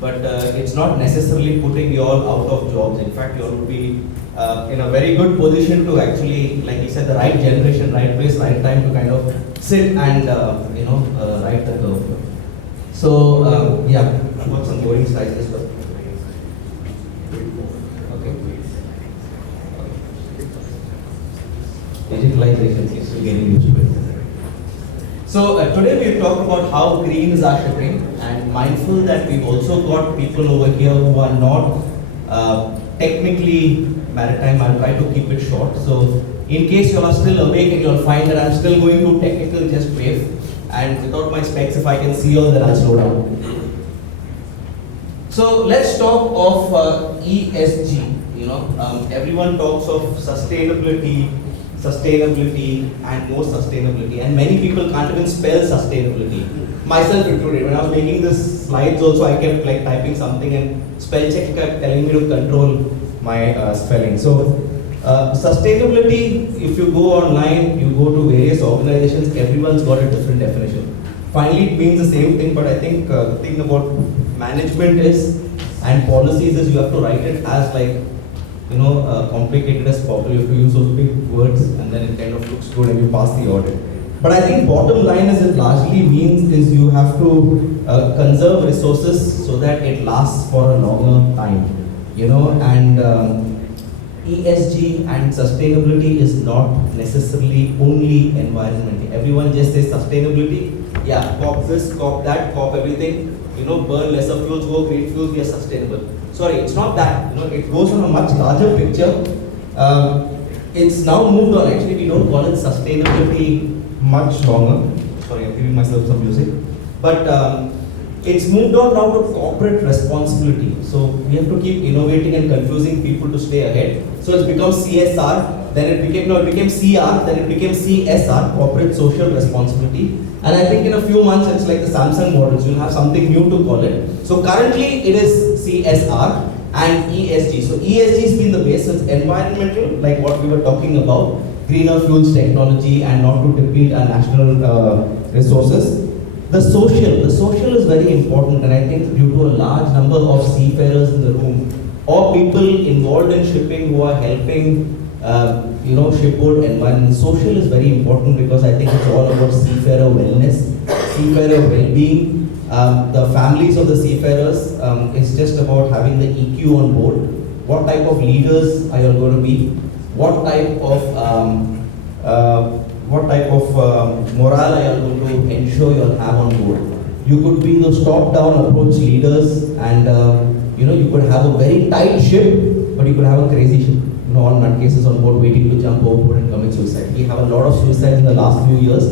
But it's not necessarily putting you all out of jobs. In fact, you all will be in a very good position to actually, like you said, the right generation, right place, right time to kind of sit and ride the curve. So yeah, I've got some boring slides as well. Okay. Digitalization is still getting used to it. So today we'll talk about how green is our shipping, and mindful that we've also got people over here who are not technically maritime. I'll try to keep it short. So in case you are still awake and you'll find that I'm still going to technical, just wave. And without my specs, if I can see all, then I'll slow down. So let's talk of ESG. Everyone talks of sustainability, and more sustainability. And many people can't even spell sustainability. Myself included. When I was making this slides also, I kept typing something and spell check kept telling me to control my spelling. So sustainability, if you go online, you go to various organizations, everyone's got a different definition. Finally, it means the same thing, but I think the thing about management and policies is you have to write it as complicated as possible. You have to use those big words and then it kind of looks good and you pass the audit. But I think bottom line is it largely means is you have to conserve resources so that it lasts for a longer time. And ESG and sustainability is not necessarily only environmental. Everyone just says sustainability, yeah, cop this, cop that, cop everything, burn lesser fuels, go green fuels, we are sustainable. Sorry, it's not that. It goes on a much larger picture. It's now moved on. Actually, we don't call it sustainability much longer. Sorry, I'm giving myself some music. But it's moved on now to corporate responsibility. So we have to keep innovating and confusing people to stay ahead. So it's become CSR, then it became CR, then it became CSR, corporate social responsibility. And I think in a few months it's like the Samsung models, you'll have something new to call it. So currently it is CSR and ESG. So ESG has been the base, it's environmental, like what we were talking about, greener fuels technology and not to deplete our national resources. The social is very important, and I think due to a large number of seafarers in the room or people involved in shipping who are helping shipboard environment, social is very important because I think it's all about seafarer wellness, seafarer well-being. The families of the seafarers, it's just about having the EQ on board. What type of leaders are you going to be? What type of morale are you going to ensure you'll have on board? You could be those top-down approach leaders, and you could have a very tight ship, but you could have a crazy ship. All nutcases on board waiting to jump overboard and commit suicide. We have a lot of suicides in the last few years.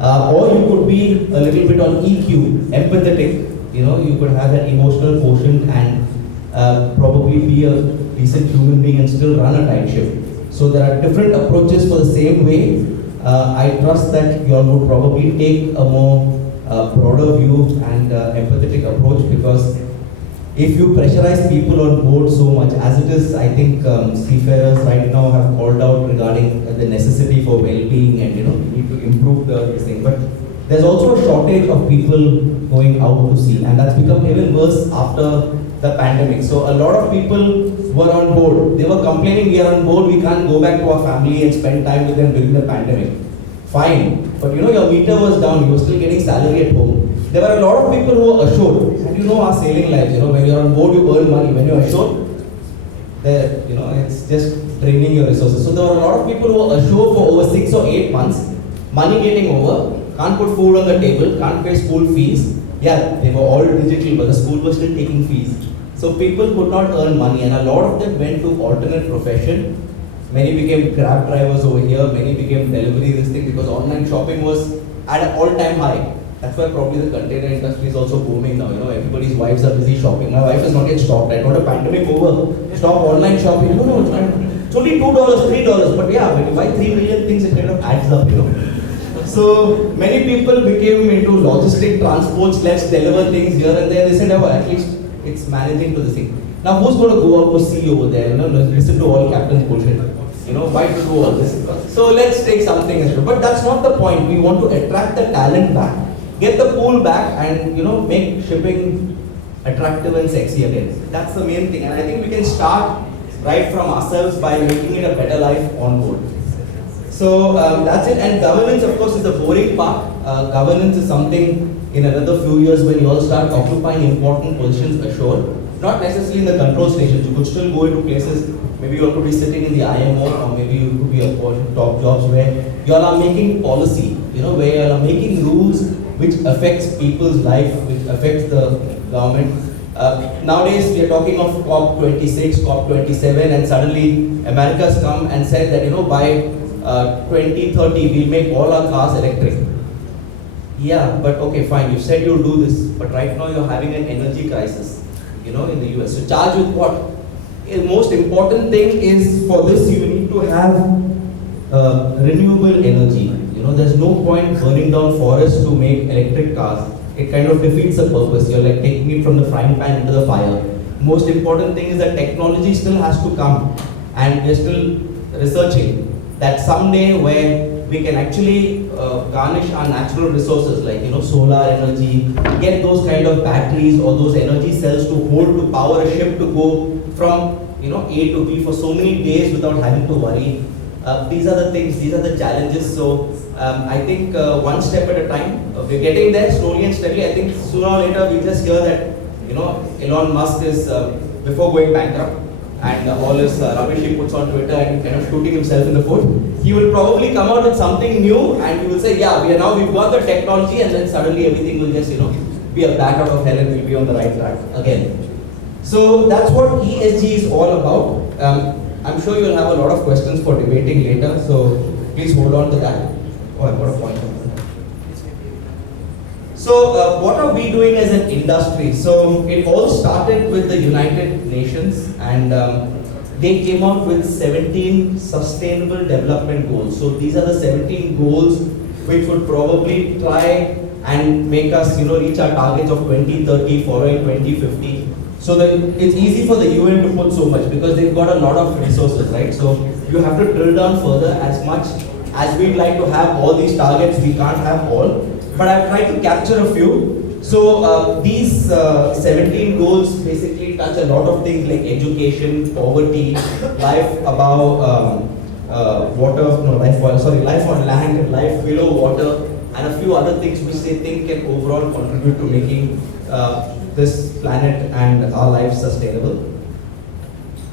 Or you could be a little bit on EQ, empathetic. You could have that emotional quotient and probably be a decent human being and still run a tight ship. So there are different approaches for the same way. I trust that you all would probably take a more broader view and empathetic approach, because if you pressurize people on board so much, as it is, I think seafarers right now have called out regarding the necessity for well-being and we need to improve this thing. But there's also a shortage of people going out to sea, and that's become even worse after the pandemic. So a lot of people were on board. They were complaining, we are on board, we can't go back to our family and spend time with them during the pandemic. Fine, but your meter was down, you were still getting salary at home. There were a lot of people who were ashore, and our sailing lives, when you're on board you earn money, when you're ashore, there, it's just draining your resources. So there were a lot of people who were ashore for over 6 or 8 months, money getting over, can't put food on the table, can't pay school fees. Yeah, they were all digital, but the school was still taking fees. So people could not earn money, and a lot of them went to alternate profession. Many became Grab drivers over here, many became delivery this thing, because online shopping was at an all-time high. That's why probably the container industry is also booming now. Everybody's wives are busy shopping. My wife has not yet stopped. I got a pandemic over. Stop online shopping. No, it's only $2, $3. But yeah, when you buy 3 million things, it kind of adds up, So many people became into logistic transports. Let's deliver things here and there. They said, oh, at least it's managing to the thing. Now, who's going to go out to sea over there? Listen to all captain's bullshit. Why to do all this? So let's take something extra. But that's not the point. We want to attract the talent back, get the pool back, and make shipping attractive and sexy again. That's the main thing. And I think we can start right from ourselves by making it a better life on board. So that's it. And governance, of course, is the boring part. Governance is something in another few years when you all start occupying important positions ashore. Not necessarily in the control stations. You could still go into places. Maybe you all could be sitting in the IMO, or maybe you could be at top jobs where you all are making policy. Where you all are making rules which affects people's life, which affects the government. Nowadays, we are talking of COP26, COP27, and suddenly America's come and said that by 2030 we'll make all our cars electric. Yeah, but okay, fine. You said you'll do this, but right now you're having an energy crisis, in the US. So charge with what? The most important thing is for this you need to have renewable energy. There's no point burning down forests to make electric cars. It kind of defeats the purpose. You're like taking it from the frying pan into the fire. Most important thing is that technology still has to come, and we're still researching that someday where we can actually garnish our natural resources like solar energy, get those kind of batteries or those energy cells to hold to power a ship to go from A to B for so many days without having to worry. These are the things, these are the challenges. So I think one step at a time, we're getting there slowly and steadily. I think sooner or later we just hear that Elon Musk is before going bankrupt, and all his rubbish he puts on Twitter and kind of shooting himself in the foot. He will probably come out with something new, and he will say, yeah, we've got the technology, and then suddenly everything will just be a bat out of hell and we'll be on the right track again. So that's what ESG is all about. I'm sure you'll have a lot of questions for debating later, so please hold on to that. Oh, I've got a point. So what are we doing as an industry? So it all started with the United Nations, and they came out with 17 sustainable development goals. So these are the 17 goals which would probably try and make us reach our targets of 2030 following 2050. So that it's easy for the UN to put so much because they've got a lot of resources, right? So you have to drill down further. As much as we'd like to have all these targets, we can't have all. But I've tried to capture a few. So these 17 goals basically touch a lot of things like education, poverty, life above life on land, life below water, and a few other things which they think can overall contribute to making this planet and our lives sustainable.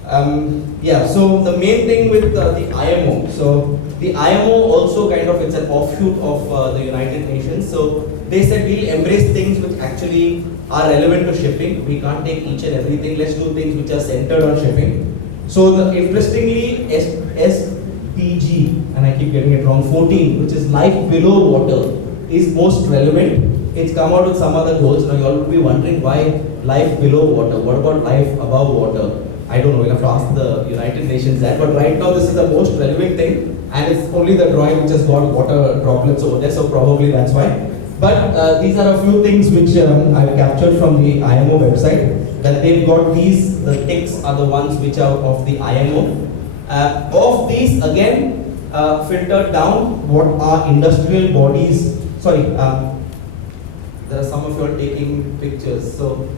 So the main thing with the IMO. So the IMO also it's an offshoot of the United Nations. So they said we'll embrace things which actually are relevant to shipping. We can't take each and everything. Let's do things which are centered on shipping. So interestingly, SDG, and I keep getting it wrong, 14, which is life below water. is most relevant. It's come out with some other goals. Now you all will be wondering why life below water. What about life above water? I don't know, we'll have to ask the United Nations that. But right now this is the most relevant thing, and it's only the drawing which has got water droplets over there, so probably that's why. But these are a few things which I've captured from the IMO website. That they've got these, the ticks are the ones which are of the IMO. Of these, again, filtered down, what are industrial bodies, sorry, there are some of you are taking pictures, so,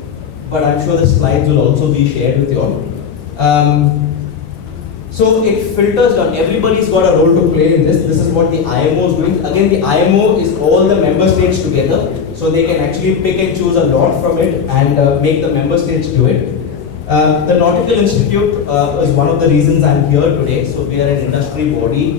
but I'm sure the slides will also be shared with you all. So it filters down, everybody's got a role to play in this. This is what the IMO is doing. Again, the IMO is all the member states together, so they can actually pick and choose a lot from it and make the member states do it. The Nautical Institute is one of the reasons I'm here today. So we are an industry body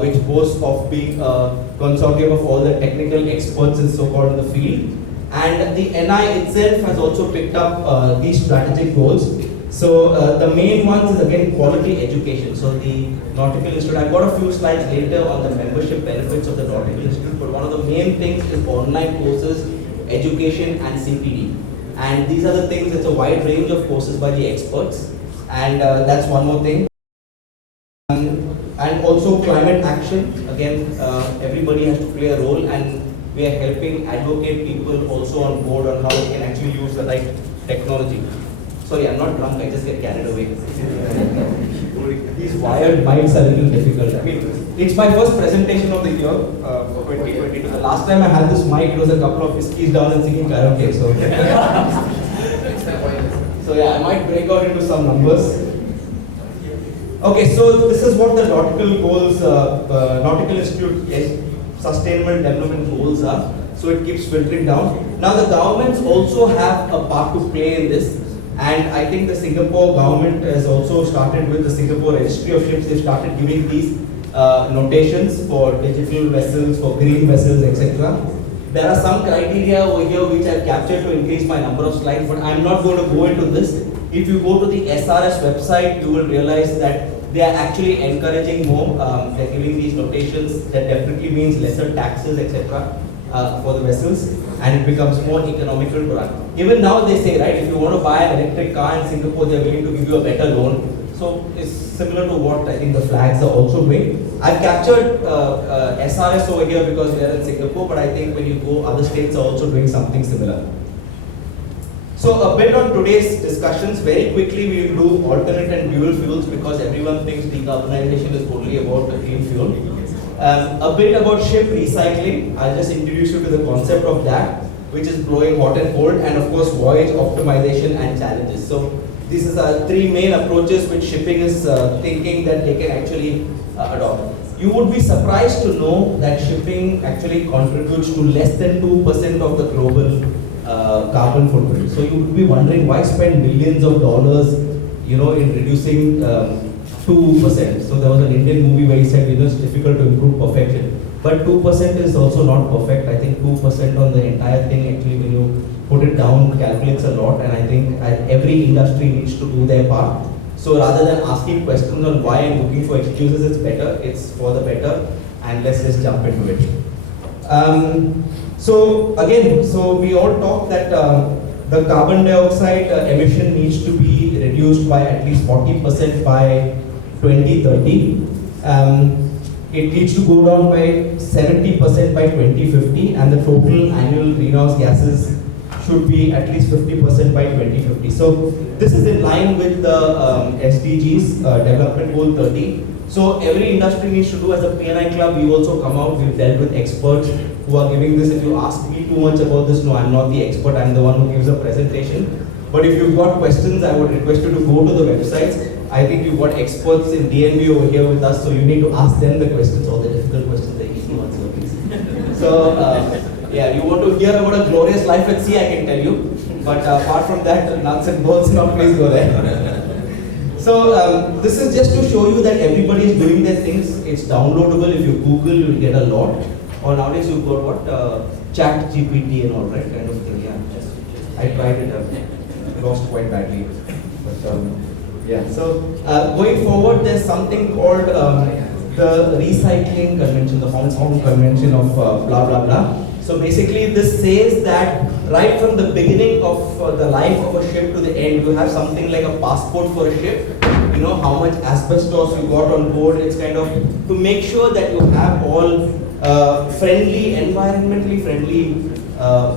which boasts of being a consortium of all the technical experts in so-called in the field. And the NI itself has also picked up these strategic goals. So the main ones is again quality education. So the Nautical Institute, I've got a few slides later on the membership benefits of the Nautical Institute, but one of the main things is online courses, education and CPD. And these are the things, it's a wide range of courses by the experts. And that's one more thing. And also climate action, again, everybody has to play a role, and we are helping advocate people also on board on how they can actually use the right technology. Sorry, I'm not drunk, I just get carried away. These wired mics are a little difficult. I mean, it's my first presentation of the year, 2022. The last time I had this mic, it was a couple of whiskeys down and singing karaoke. So yeah, I might break out into some numbers. Okay, so this is what the Nautical goals, Nautical Institute Sustainable Development Goals are. So it keeps filtering down. Now the governments also have a part to play in this. And I think the Singapore government has also started with the Singapore Registry of Ships. They've started giving these notations for digital vessels, for green vessels, etc. There are some criteria over here which I've captured to increase my number of slides, but I'm not going to go into this. If you go to the SRS website, you will realize that they are actually encouraging more. They're giving these notations. That definitely means lesser taxes, etc. For the vessels, and it becomes more economical to run. Even now they say, right, if you want to buy an electric car in Singapore, they're willing to give you a better loan. So it's similar to what I think the flags are also doing. I've captured SRS over here because we are in Singapore, but I think when you go, other states are also doing something similar. So a bit on today's discussions. Very quickly we will do alternate and dual fuels because everyone thinks decarbonization is only about the clean fuel. A bit about ship recycling. I'll just introduce you to the concept of that, which is blowing hot and cold, and of course voyage optimization and challenges. So these are three main approaches which shipping is thinking that they can actually adopt. You would be surprised to know that shipping actually contributes to less than 2% of the global carbon footprint. So you would be wondering why spend millions of dollars, in reducing 2%. So there was an Indian movie where he said, it's difficult to improve perfection. But 2% is also not perfect. I think 2% on the entire thing, actually, when you put it down, calculates a lot. And I think every industry needs to do their part. So rather than asking questions on why and looking for excuses, it's better. It's for the better. And let's just jump into it. So again, we all talk that the carbon dioxide emission needs to be reduced by at least 40% by 2030. It needs to go down by 70% by 2050, and the total annual greenhouse gases should be at least 50% by 2050. So this is in line with the SDGs, Development Goal 30. So every industry needs to do. As a PNI club, we also come out, we've dealt with experts who are giving this. If you ask me too much about this, no, I'm not the expert, I'm the one who gives a presentation. But if you've got questions, I would request you to go to the websites. I think you've got experts in DNV over here with us, so you need to ask them the questions, all the difficult questions, the easy ones. So, yeah, you want to hear about a glorious life at sea, I can tell you. But apart from that, nuts and bolts, now please go there. So, this is just to show you that everybody is doing their things. It's downloadable. If you Google, you'll get a lot. Or nowadays, you've got what? Chat GPT and all, right? Kind of thing, yeah. I tried it, lost quite badly. But, yeah, so going forward, there's something called the Recycling Convention, the Hong Kong Convention of blah blah blah. So basically this says that right from the beginning of the life of a ship to the end, you have something like a passport for a ship. You know how much asbestos you got on board. It's kind of to make sure that you have all friendly, environmentally friendly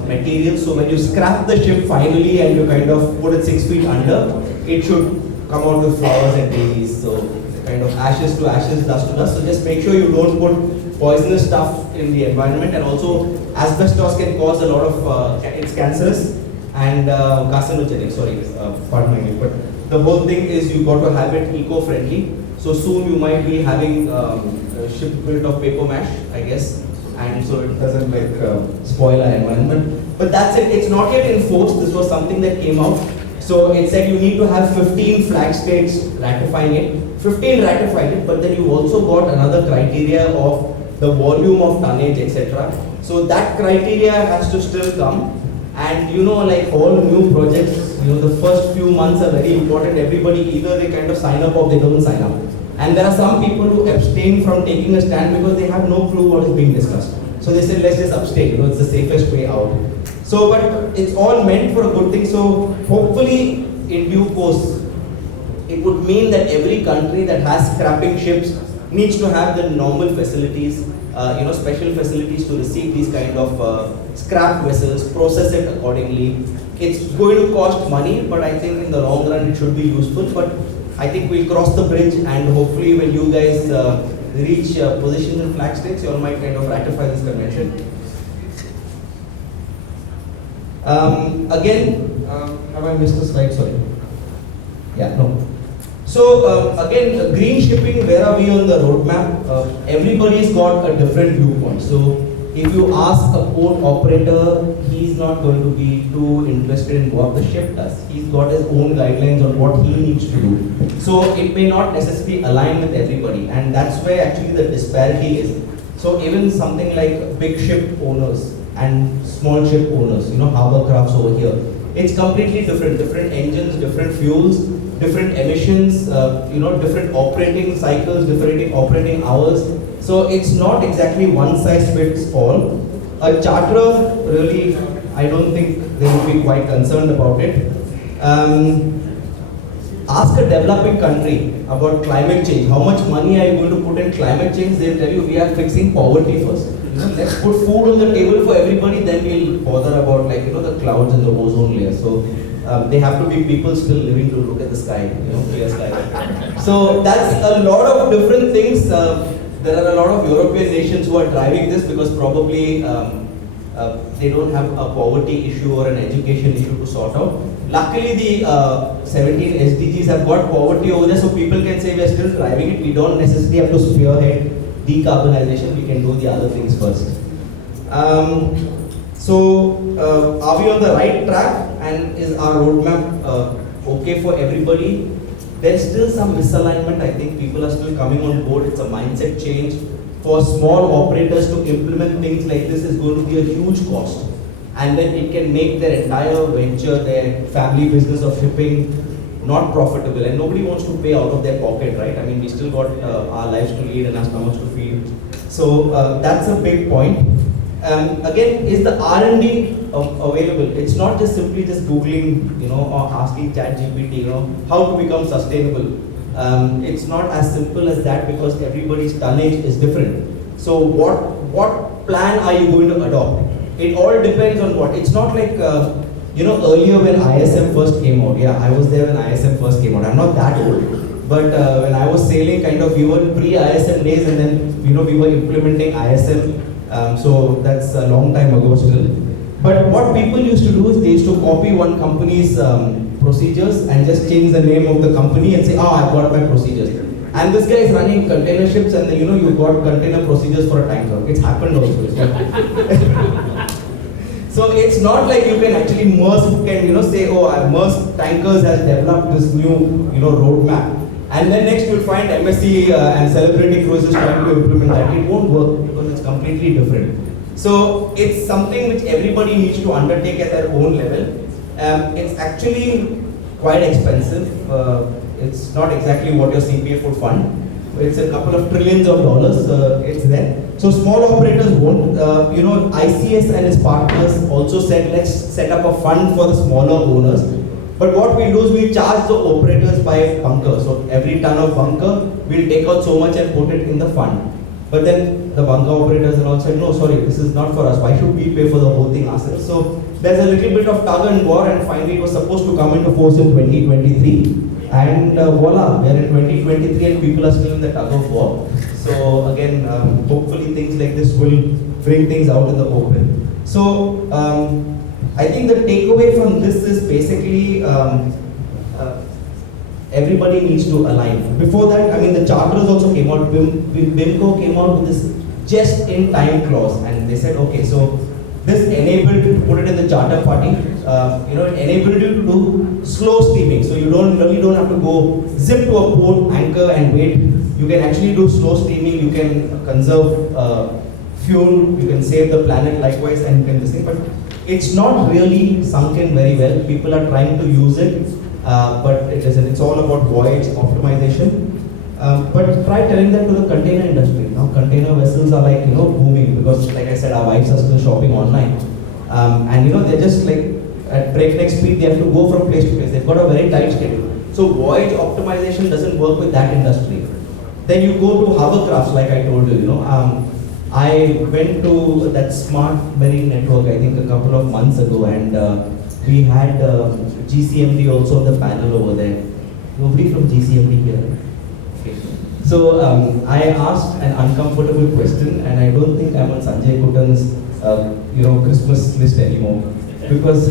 materials. So when you scrap the ship finally and you kind of put it 6 feet under, it should come out with flowers and daisies. So kind of ashes to ashes, dust to dust. So just make sure you don't put poisonous stuff in the environment. And also asbestos can cause a lot of, it's cancerous and carcinogenic, sorry, pardon my name. But the whole thing is you got to have it eco-friendly. So soon you might be having a ship built of paper mache, I guess. And so it doesn't like spoil our environment. But that's it, it's not yet enforced. This was something that came out. So it said you need to have 15 flag states ratifying it. 15 ratified it, but then you also got another criteria of the volume of tonnage, etc. So that criteria has to still come. And you know, like all new projects, you know, the first few months are very important. Everybody, either they kind of sign up or they don't sign up. And there are some people who abstain from taking a stand because they have no clue what is being discussed. So they say, let's just abstain, you know, it's the safest way out. So, but it's all meant for a good thing. So hopefully in due course, it would mean that every country that has scrapping ships needs to have the normal facilities, you know, special facilities to receive these kind of scrap vessels, process it accordingly. It's going to cost money, but I think in the long run it should be useful. But I think we'll cross the bridge, and hopefully when you guys reach positions in flag states, you all might kind of ratify this convention. Again, have I missed a slide? Sorry. Yeah, no. So again, green shipping, where are we on the roadmap? Everybody's got a different viewpoint. So if you ask a port operator, he's not going to be too interested in what the ship does. He's got his own guidelines on what he needs to do. So it may not necessarily align with everybody, and that's where actually the disparity is. So even something like big ship owners and small ship owners, you know, harbor crafts over here, it's completely different. Different engines, different fuels, different emissions, you know, different operating cycles, different operating hours. So it's not exactly one size fits all. A charterer, really, I don't think they would be quite concerned about it. Ask a developing country about climate change. How much money are you going to put in climate change? They'll tell you we are fixing poverty first. You know, let's put food on the table for everybody, then we'll bother about, like, you know, the clouds and the ozone layer. So they have to be people still living to look at the sky, you know, clear sky. So that's a lot of different things. There are a lot of European nations who are driving this because probably they don't have a poverty issue or an education issue to sort out. Luckily, the 17 SDGs have got poverty over there, so people can say we are still driving it. We don't necessarily have to spearhead decarbonization. We can do the other things first. So, are we on the right track, and is our roadmap okay for everybody? There's still some misalignment. I think people are still coming on board. It's a mindset change. For small operators to implement things like this is going to be a huge cost. And then it can make their entire venture, their family business of shipping, not profitable. And nobody wants to pay out of their pocket, right? I mean, we still got our lives to lead and our stomachs to feed. So that's a big point. Again, is the R&D available? It's not just simply just Googling, you know, or asking ChatGPT, you know, how to become sustainable. It's not as simple as that because everybody's tonnage is different. So what plan are you going to adopt? It all depends on what. It's not like, you know, earlier when ISM first came out, yeah, I was there when ISM first came out. I'm not that old. But when I was sailing, kind of, we were pre-ISM days and then, you know, we were implementing ISM. So that's a long time ago still. But what people used to do is they used to copy one company's procedures and just change the name of the company and say, oh, I've got my procedures. And this guy is running container ships and, you know, you've got container procedures for a time zone. It's happened also. So it's not like you can actually Maersk can, you know, say, oh, Maersk Tankers has developed this new, you know, roadmap. And then next you'll find MSC and Celebrity Cruises trying to implement that. It won't work because it's completely different. So it's something which everybody needs to undertake at their own level. It's actually quite expensive. It's not exactly what your CPF would fund. It's a couple of trillions of dollars. It's there. So small operators won't. ICS and its partners also said, let's set up a fund for the smaller owners. But what we do is we charge the operators by bunker. So every ton of bunker, we'll take out so much and put it in the fund. But then the bunker operators and all said, no, sorry, this is not for us. Why should we pay for the whole thing ourselves? So there's a little bit of tug and war, and finally it was supposed to come into force in 2023. And voila, we are in 2023 and people are still in the tug of war. So again, hopefully things like this will bring things out in the open. So I think the takeaway from this is basically everybody needs to align. Before that, I mean, the charters also came out. BIMCO came out with this just-in-time clause, and they said, okay, so this enabled you to put it in the charter party. It enabled you to do slow steaming, so you really don't have to go zip to a port, anchor, and wait. You can actually do slow steaming. You can conserve fuel. You can save the planet likewise, and you can this thing. But it's not really sunk in very well. People are trying to use it. But it isn't. It's all about voyage optimization. But try telling that to the container industry. Now container vessels are like booming because, like I said, our wives are still shopping online, and they're just like at breakneck speed. They have to go from place to place. They've got a very tight schedule. So voyage optimization doesn't work with that industry. Then you go to hovercrafts, like I told you. I went to that Smart Marine Network I think a couple of months ago, and we had GCMD also on the panel over there. Nobody from GCMD here. Okay. So I asked an uncomfortable question, and I don't think I'm on Sanjay Kutan's Christmas list anymore, because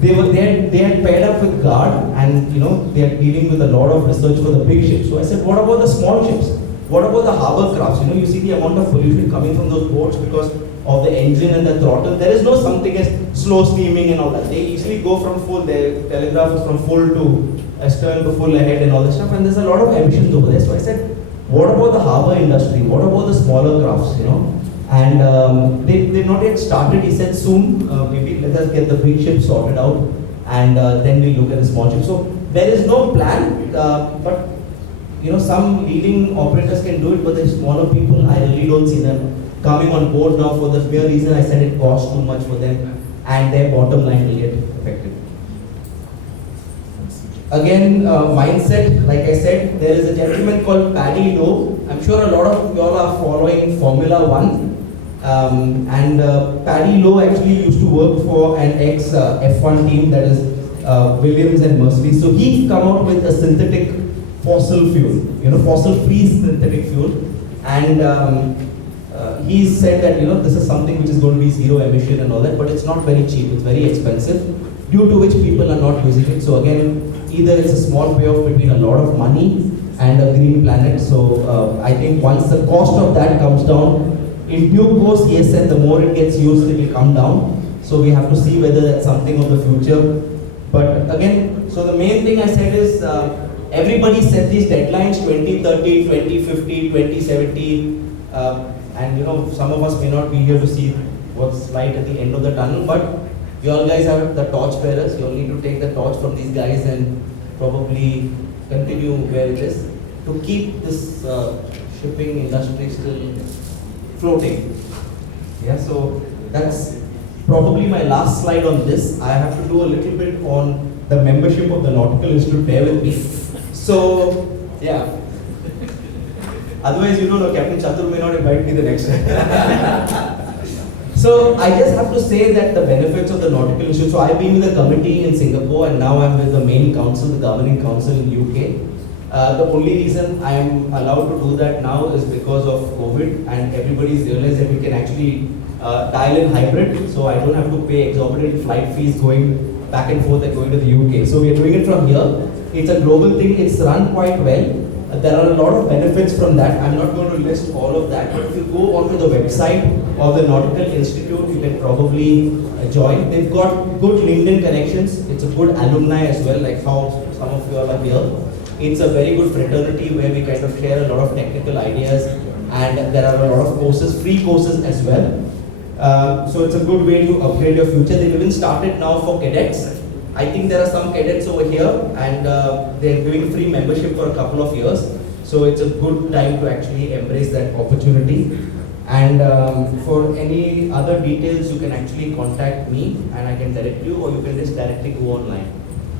they had paired up with guard, and they are dealing with a lot of research for the big ships. So I said, what about the small ships? What about the harbor crafts? You see the amount of pollution coming from those boats because of the engine and the throttle. There is no something as slow steaming and all that. They easily go from full, their telegraph is from full to astern to full ahead and all that stuff, and there's a lot of emissions over there. So I said, what about the harbor industry? What about the smaller crafts, And they've not yet started. He said soon, maybe let us get the big ships sorted out, and then we look at the small ships. So there is no plan, but some leading operators can do it, but the smaller people, I really don't see them coming on board now for the mere reason I said it costs too much for them, and their bottom line will get affected. Again, mindset, like I said, there is a gentleman called Paddy Lowe. I'm sure a lot of y'all are following Formula One. Paddy Lowe actually used to work for an ex-F1 team, that is Williams and Mercedes. So he's come out with a synthetic fossil fuel, fossil-free synthetic fuel. And he said that, this is something which is going to be zero emission and all that, but it's not very cheap, it's very expensive, due to which people are not using it. So again, either it's a small payoff between a lot of money and a green planet. So I think once the cost of that comes down, in due course, he has said the more it gets used, it will come down. So we have to see whether that's something of the future. But again, so the main thing I said is, everybody set these deadlines, 2030, 2050, 2070, and some of us may not be here to see what's light at the end of the tunnel, but you all guys are the torch bearers. You all need to take the torch from these guys and probably continue where it is to keep this shipping industry still floating. Yeah, so that's probably my last slide on this. I have to do a little bit on the membership of the Nautical Institute. Bear with me. So, yeah. Otherwise, Captain Chatur may not invite me the next time. So, I just have to say that the benefits of the Nautical Institute. So, I've been with the committee in Singapore, and now I'm with the main council, the governing council in UK. The only reason I'm allowed to do that now is because of COVID, and everybody's realized that we can actually dial in hybrid, so I don't have to pay exorbitant flight fees going back and forth and going to the UK. So we are doing it from here. It's a global thing, it's run quite well. There are a lot of benefits from that. I'm not going to list all of that, but if you go onto the website of the Nautical Institute, you can probably join. They've got good LinkedIn connections. It's a good alumni as well, like how some of you all are here. It's a very good fraternity where we kind of share a lot of technical ideas, and there are a lot of courses, free courses as well. So it's a good way to upgrade your future. They've even started now for cadets. I think there are some cadets over here, and they're giving free membership for a couple of years. So it's a good time to actually embrace that opportunity. And for any other details, you can actually contact me and I can direct you, or you can just directly go online.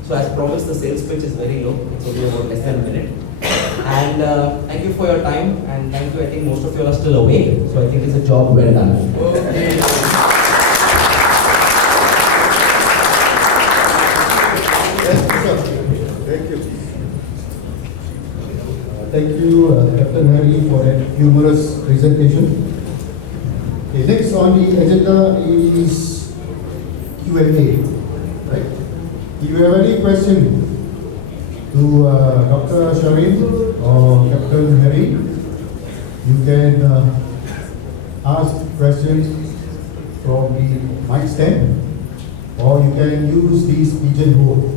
So as promised, the sales pitch is very low. It's only about less than a minute. And thank you for your time, and thank you. I think most of you are still awake, so I think it's a job well done. Okay. Yes, sir. Thank you. Thank you, Captain Harry, for that humorous presentation. Okay, next on the agenda is Q&A. Right? If you have any question to Dr. Shahrin or Captain Harry, you can ask questions from the mic stand, or you can use this pigeonhole.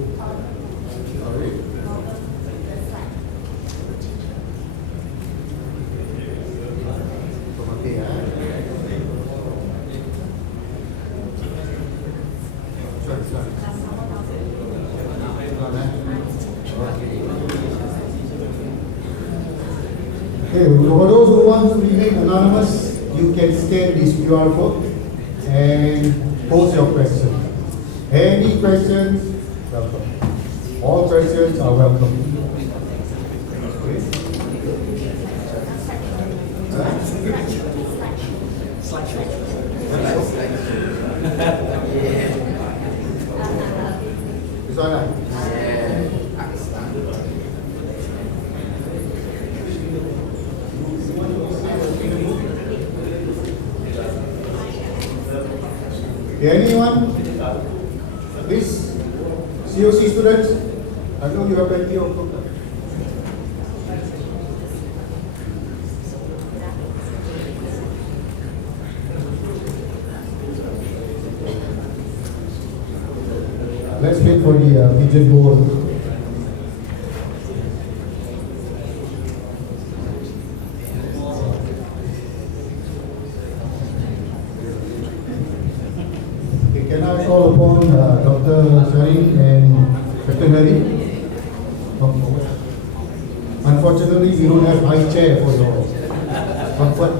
Okay, for those who want to remain anonymous, you can scan this QR code and post your question. Any questions, welcome. All questions are welcome. This one, anyone? Please, COC students, I know you have plenty of them. Let's wait for the pigeonhole. Can I call upon Dr. Shahrin and Captain Harry? Unfortunately, we don't have high chair for your comfort.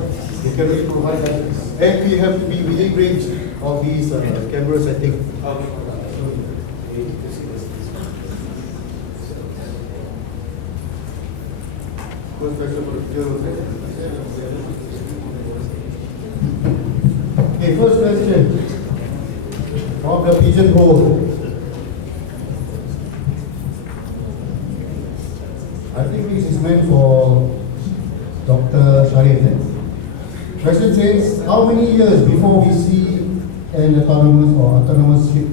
We can only provide that. And we have to be within range of these camera settings. Okay, first question. Of the pigeonhole. I think this is meant for Dr. Shahrin. Question says, how many years before we see an autonomous ship?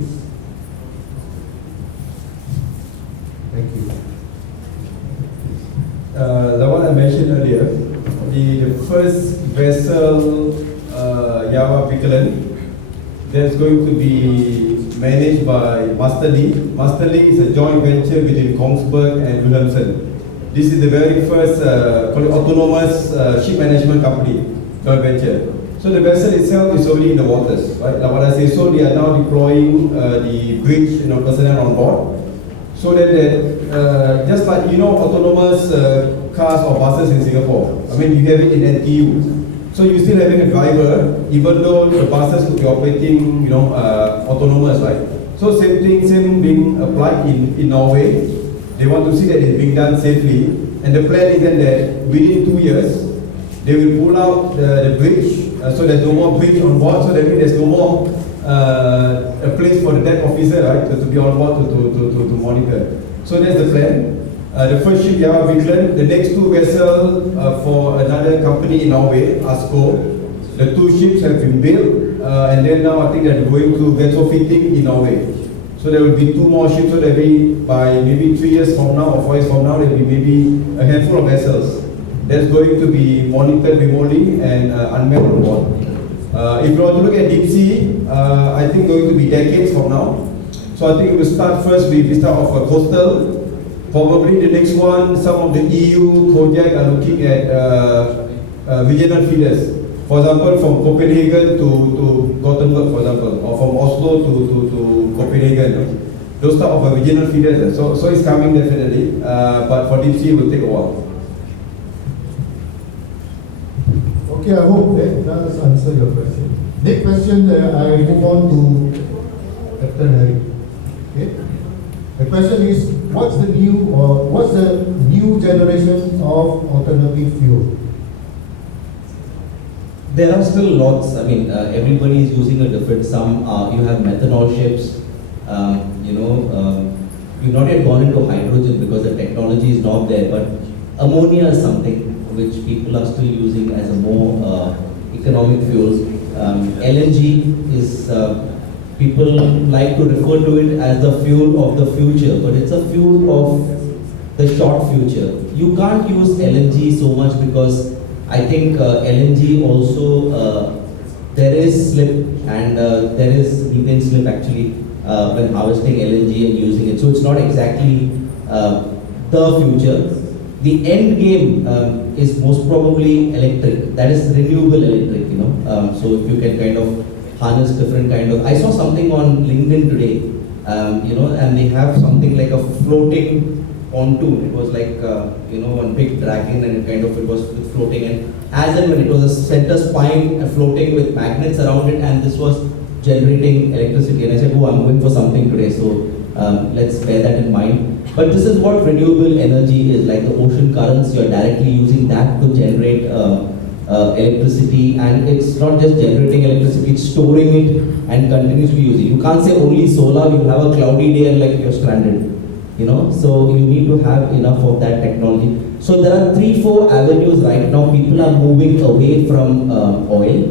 Thank you. The one I mentioned earlier, the first vessel, Java Picklen, that's going to be managed by Masterly. Masterly is a joint venture between Kongsberg and Wilhelmsen. This is the very first autonomous ship management company, joint venture. So the vessel itself is already in the waters, right? Like what I say, so they are now deploying the bridge, personnel on board, so that just like autonomous cars or buses in Singapore. I mean, you have it in NTU. So you're still having a driver, even though the buses could be operating, autonomous, right? So same being applied in Norway. They want to see that it's being done safely, and the plan is then that within 2 years, they will pull out the bridge, so there's no more bridge on board. So that means there's no more a place for the deck officer, right, to be on board to monitor. So that's the plan. The first ship, Java Vikland, the next 2 vessels for another company in Norway, ASKO. The 2 ships have been built, and then now I think they're going to vessel fitting in Norway. So there will be 2 more ships, so there will be, by maybe 3 years from now or 4 years from now, there will be maybe a handful of vessels that's going to be monitored remotely and unmanned on board. If you want to look at deep sea, I think going to be decades from now. So I think we'll start first with the start of a coastal. Probably the next one, some of the EU projects are looking at regional feeders. For example, from Copenhagen to Gothenburg, for example, or from Oslo to Copenhagen. Those type of regional feeders. So it's coming definitely, but for deep sea it will take a while. Okay, I hope that does answer your question. Next question, I move on to Captain Harry. Okay. The question is, what's the new generation of autonomy fuel? There are still lots. I mean, everybody is using a different. Some you have methanol ships. We've not yet gone into hydrogen because the technology is not there. But ammonia is something which people are still using as a more economic fuels. LNG is people like to refer to it as the fuel of the future, but it's a fuel of the short future. You can't use LNG so much because I think LNG also there is slip and there is methane slip actually when harvesting LNG and using it. So it's not exactly the future. The end game is most probably electric. That is renewable electric. So if you can kind of harness different kind of. I saw something on LinkedIn today. And they have something like a floating pontoon. It was like one big dragon, and it was floating, and as and when it was a center spine floating with magnets around it, and this was generating electricity. And I said, oh, I'm going for something today, so let's bear that in mind. But this is what renewable energy is, like the ocean currents. You're directly using that to generate electricity, and it's not just generating electricity, it's storing it and continuously using it. You can't say only solar, you'll have a cloudy day and like you're stranded. So you need to have enough of that technology. So there are 3-4 avenues right now. People are moving away from oil,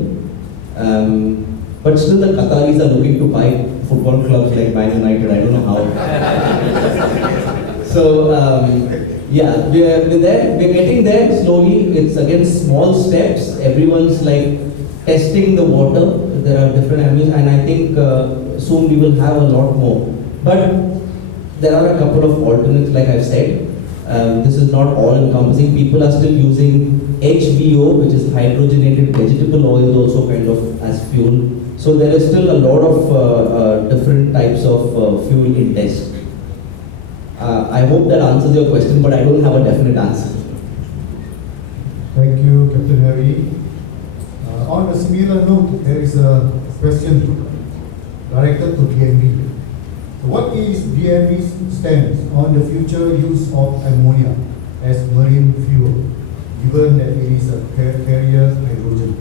but still the Qataris are looking to buy football clubs like Man United. I don't know how. So yeah, we're there. We're getting there slowly. It's again small steps. Everyone's like testing the water. There are different avenues, and I think soon we will have a lot more. But there are a couple of alternates, like I've said. This is not all-encompassing. People are still using HVO, which is hydrogenated vegetable oil, also kind of as fuel. So there is still a lot of different types of fuel in test. I hope that answers your question, but I don't have a definite answer. Thank you, Captain Harry. On a similar note, there is a question directed to DNV. What is DNV's stance on the future use of ammonia as marine fuel, given that it is a carrier hydrogen?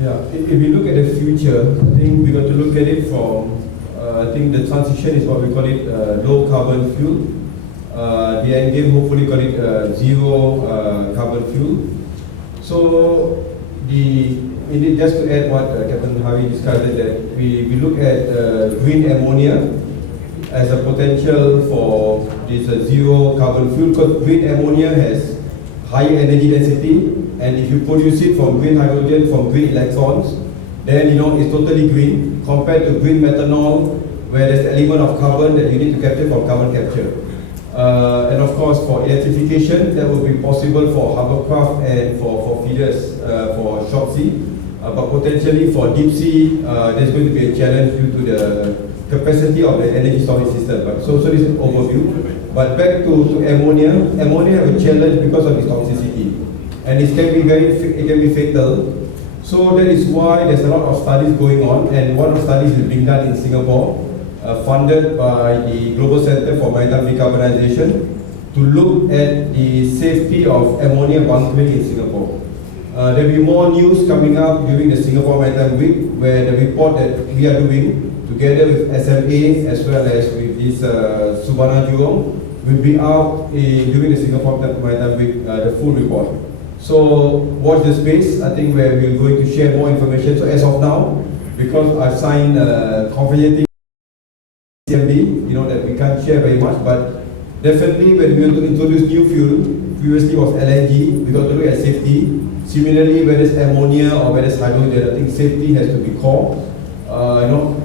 Yeah, if you look at the future, I think we got to look at it from, I think the transition is what we call it low carbon fuel. The end game hopefully call it zero carbon fuel. So just to add what Captain Harry discussed, that we look at green ammonia as a potential for this zero carbon fuel, because green ammonia has higher energy density, and if you produce it from green hydrogen, from green electrons, then it's totally green compared to green methanol, where there's an element of carbon that you need to capture from carbon capture. And of course, for electrification, that will be possible for hovercraft and for feeders for short sea. But potentially for deep sea, there's going to be a challenge due to the capacity of the energy storage system. But so this is an overview. But back to ammonia. Ammonia have a challenge because of its toxicity, and it can be fatal. So that is why there's a lot of studies going on, and one of the studies is being done in Singapore, funded by the Global Center for Maritime Decarbonization, to look at the safety of ammonia bunkering in Singapore. There will be more news coming up during the Singapore Maritime Week, where the report that we are doing together with S.E.A as well as with this Subramaniam will be out during the Singapore Maritime Week, the full report. So watch the space. I think where we're going to share more information. So as of now, because I've signed confidentiality CMD, that we can't share very much, but definitely when we want to introduce new fuel, previously was LNG, we got to look at safety. Similarly, whether it's ammonia or whether it's hydrogen, I think safety has to be core.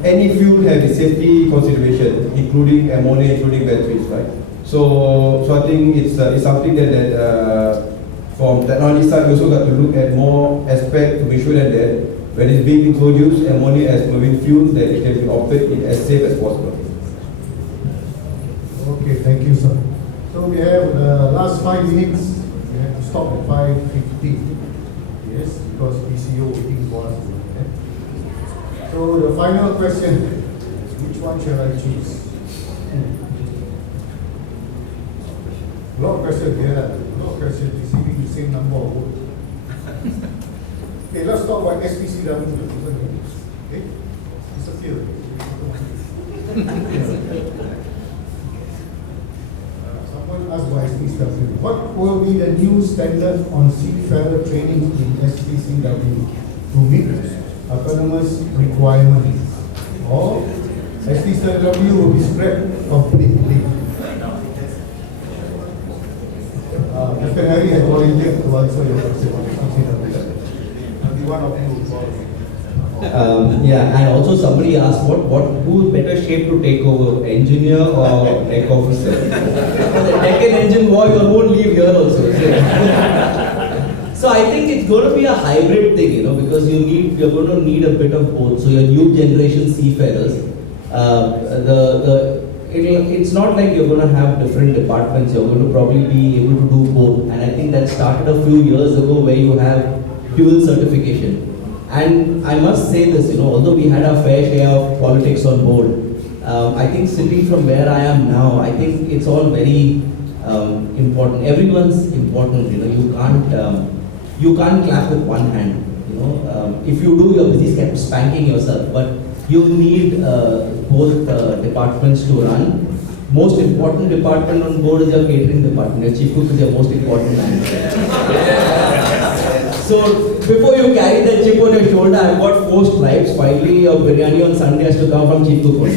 Any fuel has a safety consideration, including ammonia, including batteries, right? So I think it's something that from technology side, we also got to look at more aspects to make sure that when it's being introduced, ammonia as marine fuel, that it can be operated as safe as possible. Okay, thank you, sir. So we have the last 5 minutes. We have to stop at 5:50. because PCO waiting for us. So the final question, which one shall I choose? A lot of questions here, a lot of questions receiving the same number of votes. Okay, let's talk about SPCW. Okay, disappear. Someone asked about SPCW. What will be the new standard on seafarer training in SPCW to meet autonomous requirements? Or SPCW will be scrapped completely? Captain Harry has volunteered to answer your question on SPCW. Only one of you will Yeah, and also somebody asked who is better shape to take over, engineer or deck officer? The deck and engine war, you won't leave here also. So I think it's going to be a hybrid thing, because you're going to need a bit of both. So your new generation seafarers, it's not like you're going to have different departments. You're going to probably be able to do both. And I think that started a few years ago where you have dual certification. And I must say this, although we had our fair share of politics on board, I think sitting from where I am now, I think it's all very important. Everyone's important, you can't clap with one hand. If you do, you're busy spanking yourself. But you need both departments to run. Most important department on board is your catering department. Your chief cook is your most important man. So before you carry that chip on your shoulder, I've got 4 stripes. Finally, your biryani on Sunday has to come from chief cook.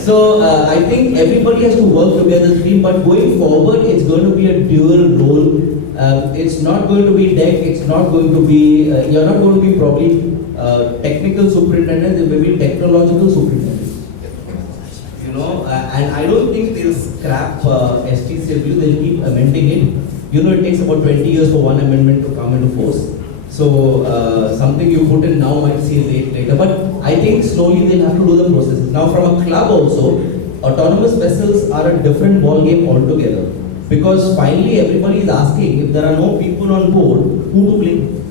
So I think everybody has to work together as a team. But going forward, it's going to be a dual role. It's not going to be deck. It's not going to be. You're not going to be probably technical superintendents. It may be technological superintendents. And I don't think they'll scrap STCW. They'll keep amending it. It takes about 20 years for one amendment to come into force. So something you put in now might see later. But I think slowly they'll have to do the processes. Now from a club also, autonomous vessels are a different ball game altogether. Because finally everybody is asking, if there are no people on board, who to blame?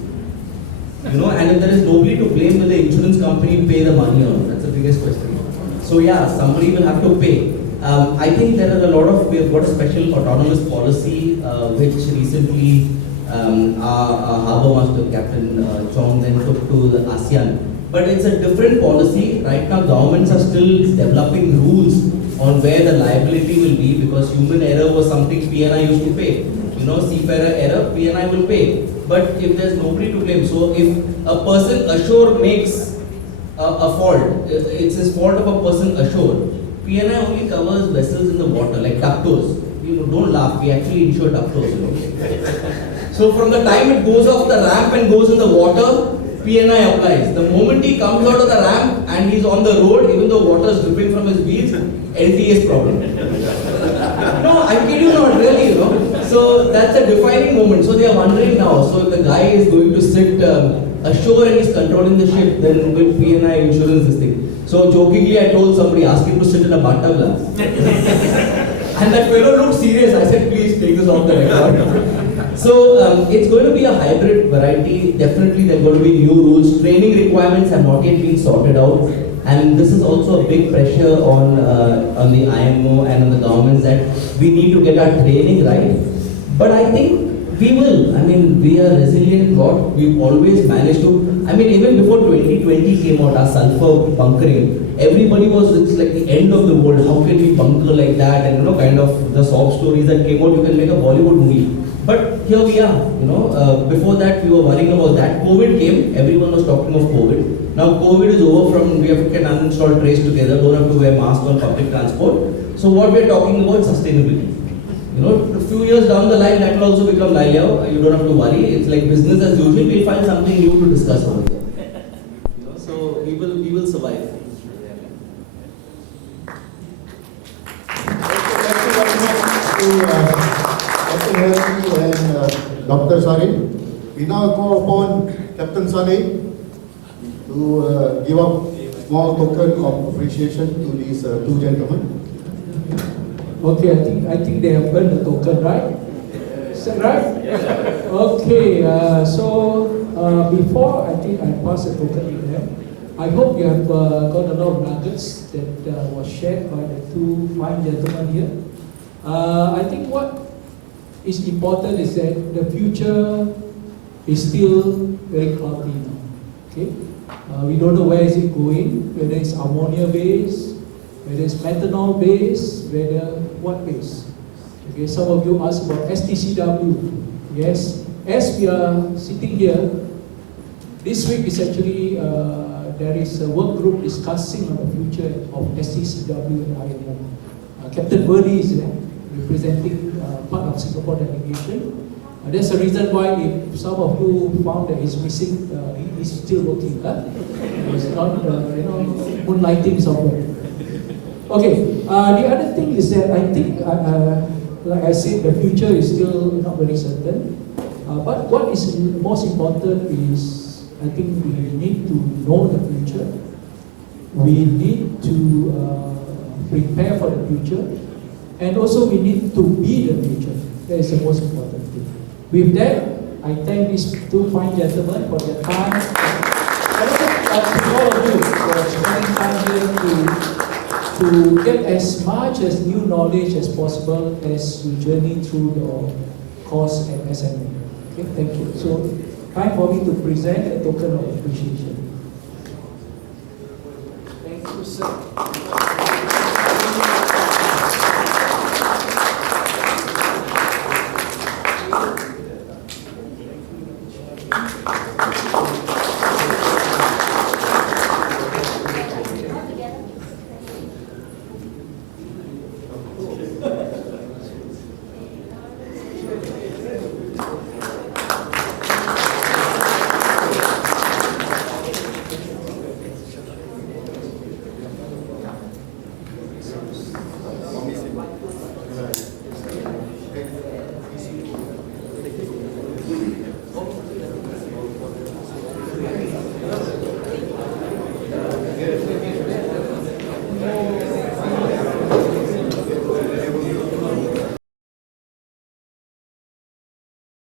And if there is nobody to blame, will the insurance company pay the money or not? That's the biggest question. So yeah, somebody will have to pay. I think there are we have got a special autonomous policy which recently our harbour master, Captain Chong, then took to the ASEAN. But it's a different policy. Right now governments are still developing rules on where the liability will be, because human error was something PNI used to pay. Seafarer error, PNI will pay. But if there's nobody to blame, so if a person ashore makes a fault, it's his fault of a person ashore, PNI only covers vessels in the water, like ductors. Don't laugh, we actually insure ductors. So from the time it goes off the ramp and goes in the water, PNI applies. The moment he comes out of the ramp and he's on the road, even though water is dripping from his wheels, LTA's problem. No, I kid you not, really, So that's a defining moment. So they are wondering now, so if the guy is going to sit ashore and he's controlling the ship, then will PNI insurance this thing? So jokingly I told somebody, ask him to sit in a bata glass. And that fellow looked serious. I said, please take this off the record. So it's going to be a hybrid variety. Definitely there are going to be new rules. Training requirements have not yet been sorted out. And this is also a big pressure on the IMO and on the governments that we need to get our training right. But I think we will. We are resilient lot. We've always managed to. Even before 2020 came out, our sulfur bunkering, everybody was, it's like the end of the world. How can we bunker like that? And kind of the sob stories that came out, you can make a Bollywood movie. But here we are, before that we were worrying about that. COVID came, everyone was talking of COVID. Now COVID is over from, we have to uninstall trace together, don't have to wear masks on public transport. So what we are talking about is sustainability. A few years down the line, that will also become Lalia. You don't have to worry. It's like business as usual. We'll find something new to discuss over there. So we will survive. Thank you very much to Captain Harry and Dr. Shahrin. We now call upon Captain Saleh to give up a small token of appreciation to these 2 gentlemen. Okay, I think they have earned the token, right? Is that right? Okay, so before I think I pass the token to them, I hope you have got a lot of nuggets that was shared by the two fine gentlemen here. I think what is important is that the future is still very cloudy now. Okay, we don't know where is it going, whether it's ammonia based, whether it's methanol based, whether what based. Okay, some of you asked about STCW. Yes, as we are sitting here, this week is actually there is a work group discussing on the future of STCW and IMO. Captain Bernie is there, representing part of Singapore delegation. That's the reason why if some of you found that he's missing, he is still working. He's not, moonlighting somewhere. Okay, the other thing is that I think, like I said, the future is still not very certain. But what is most important is, I think we need to know the future. We need to prepare for the future. And also we need to be the future. That is the most important thing. With that, I thank these two fine gentlemen for their time. And also to all of you for spending time here to get as much as new knowledge as possible as you journey through your course at SMA. Okay, thank you. So, time for me to present a token of appreciation.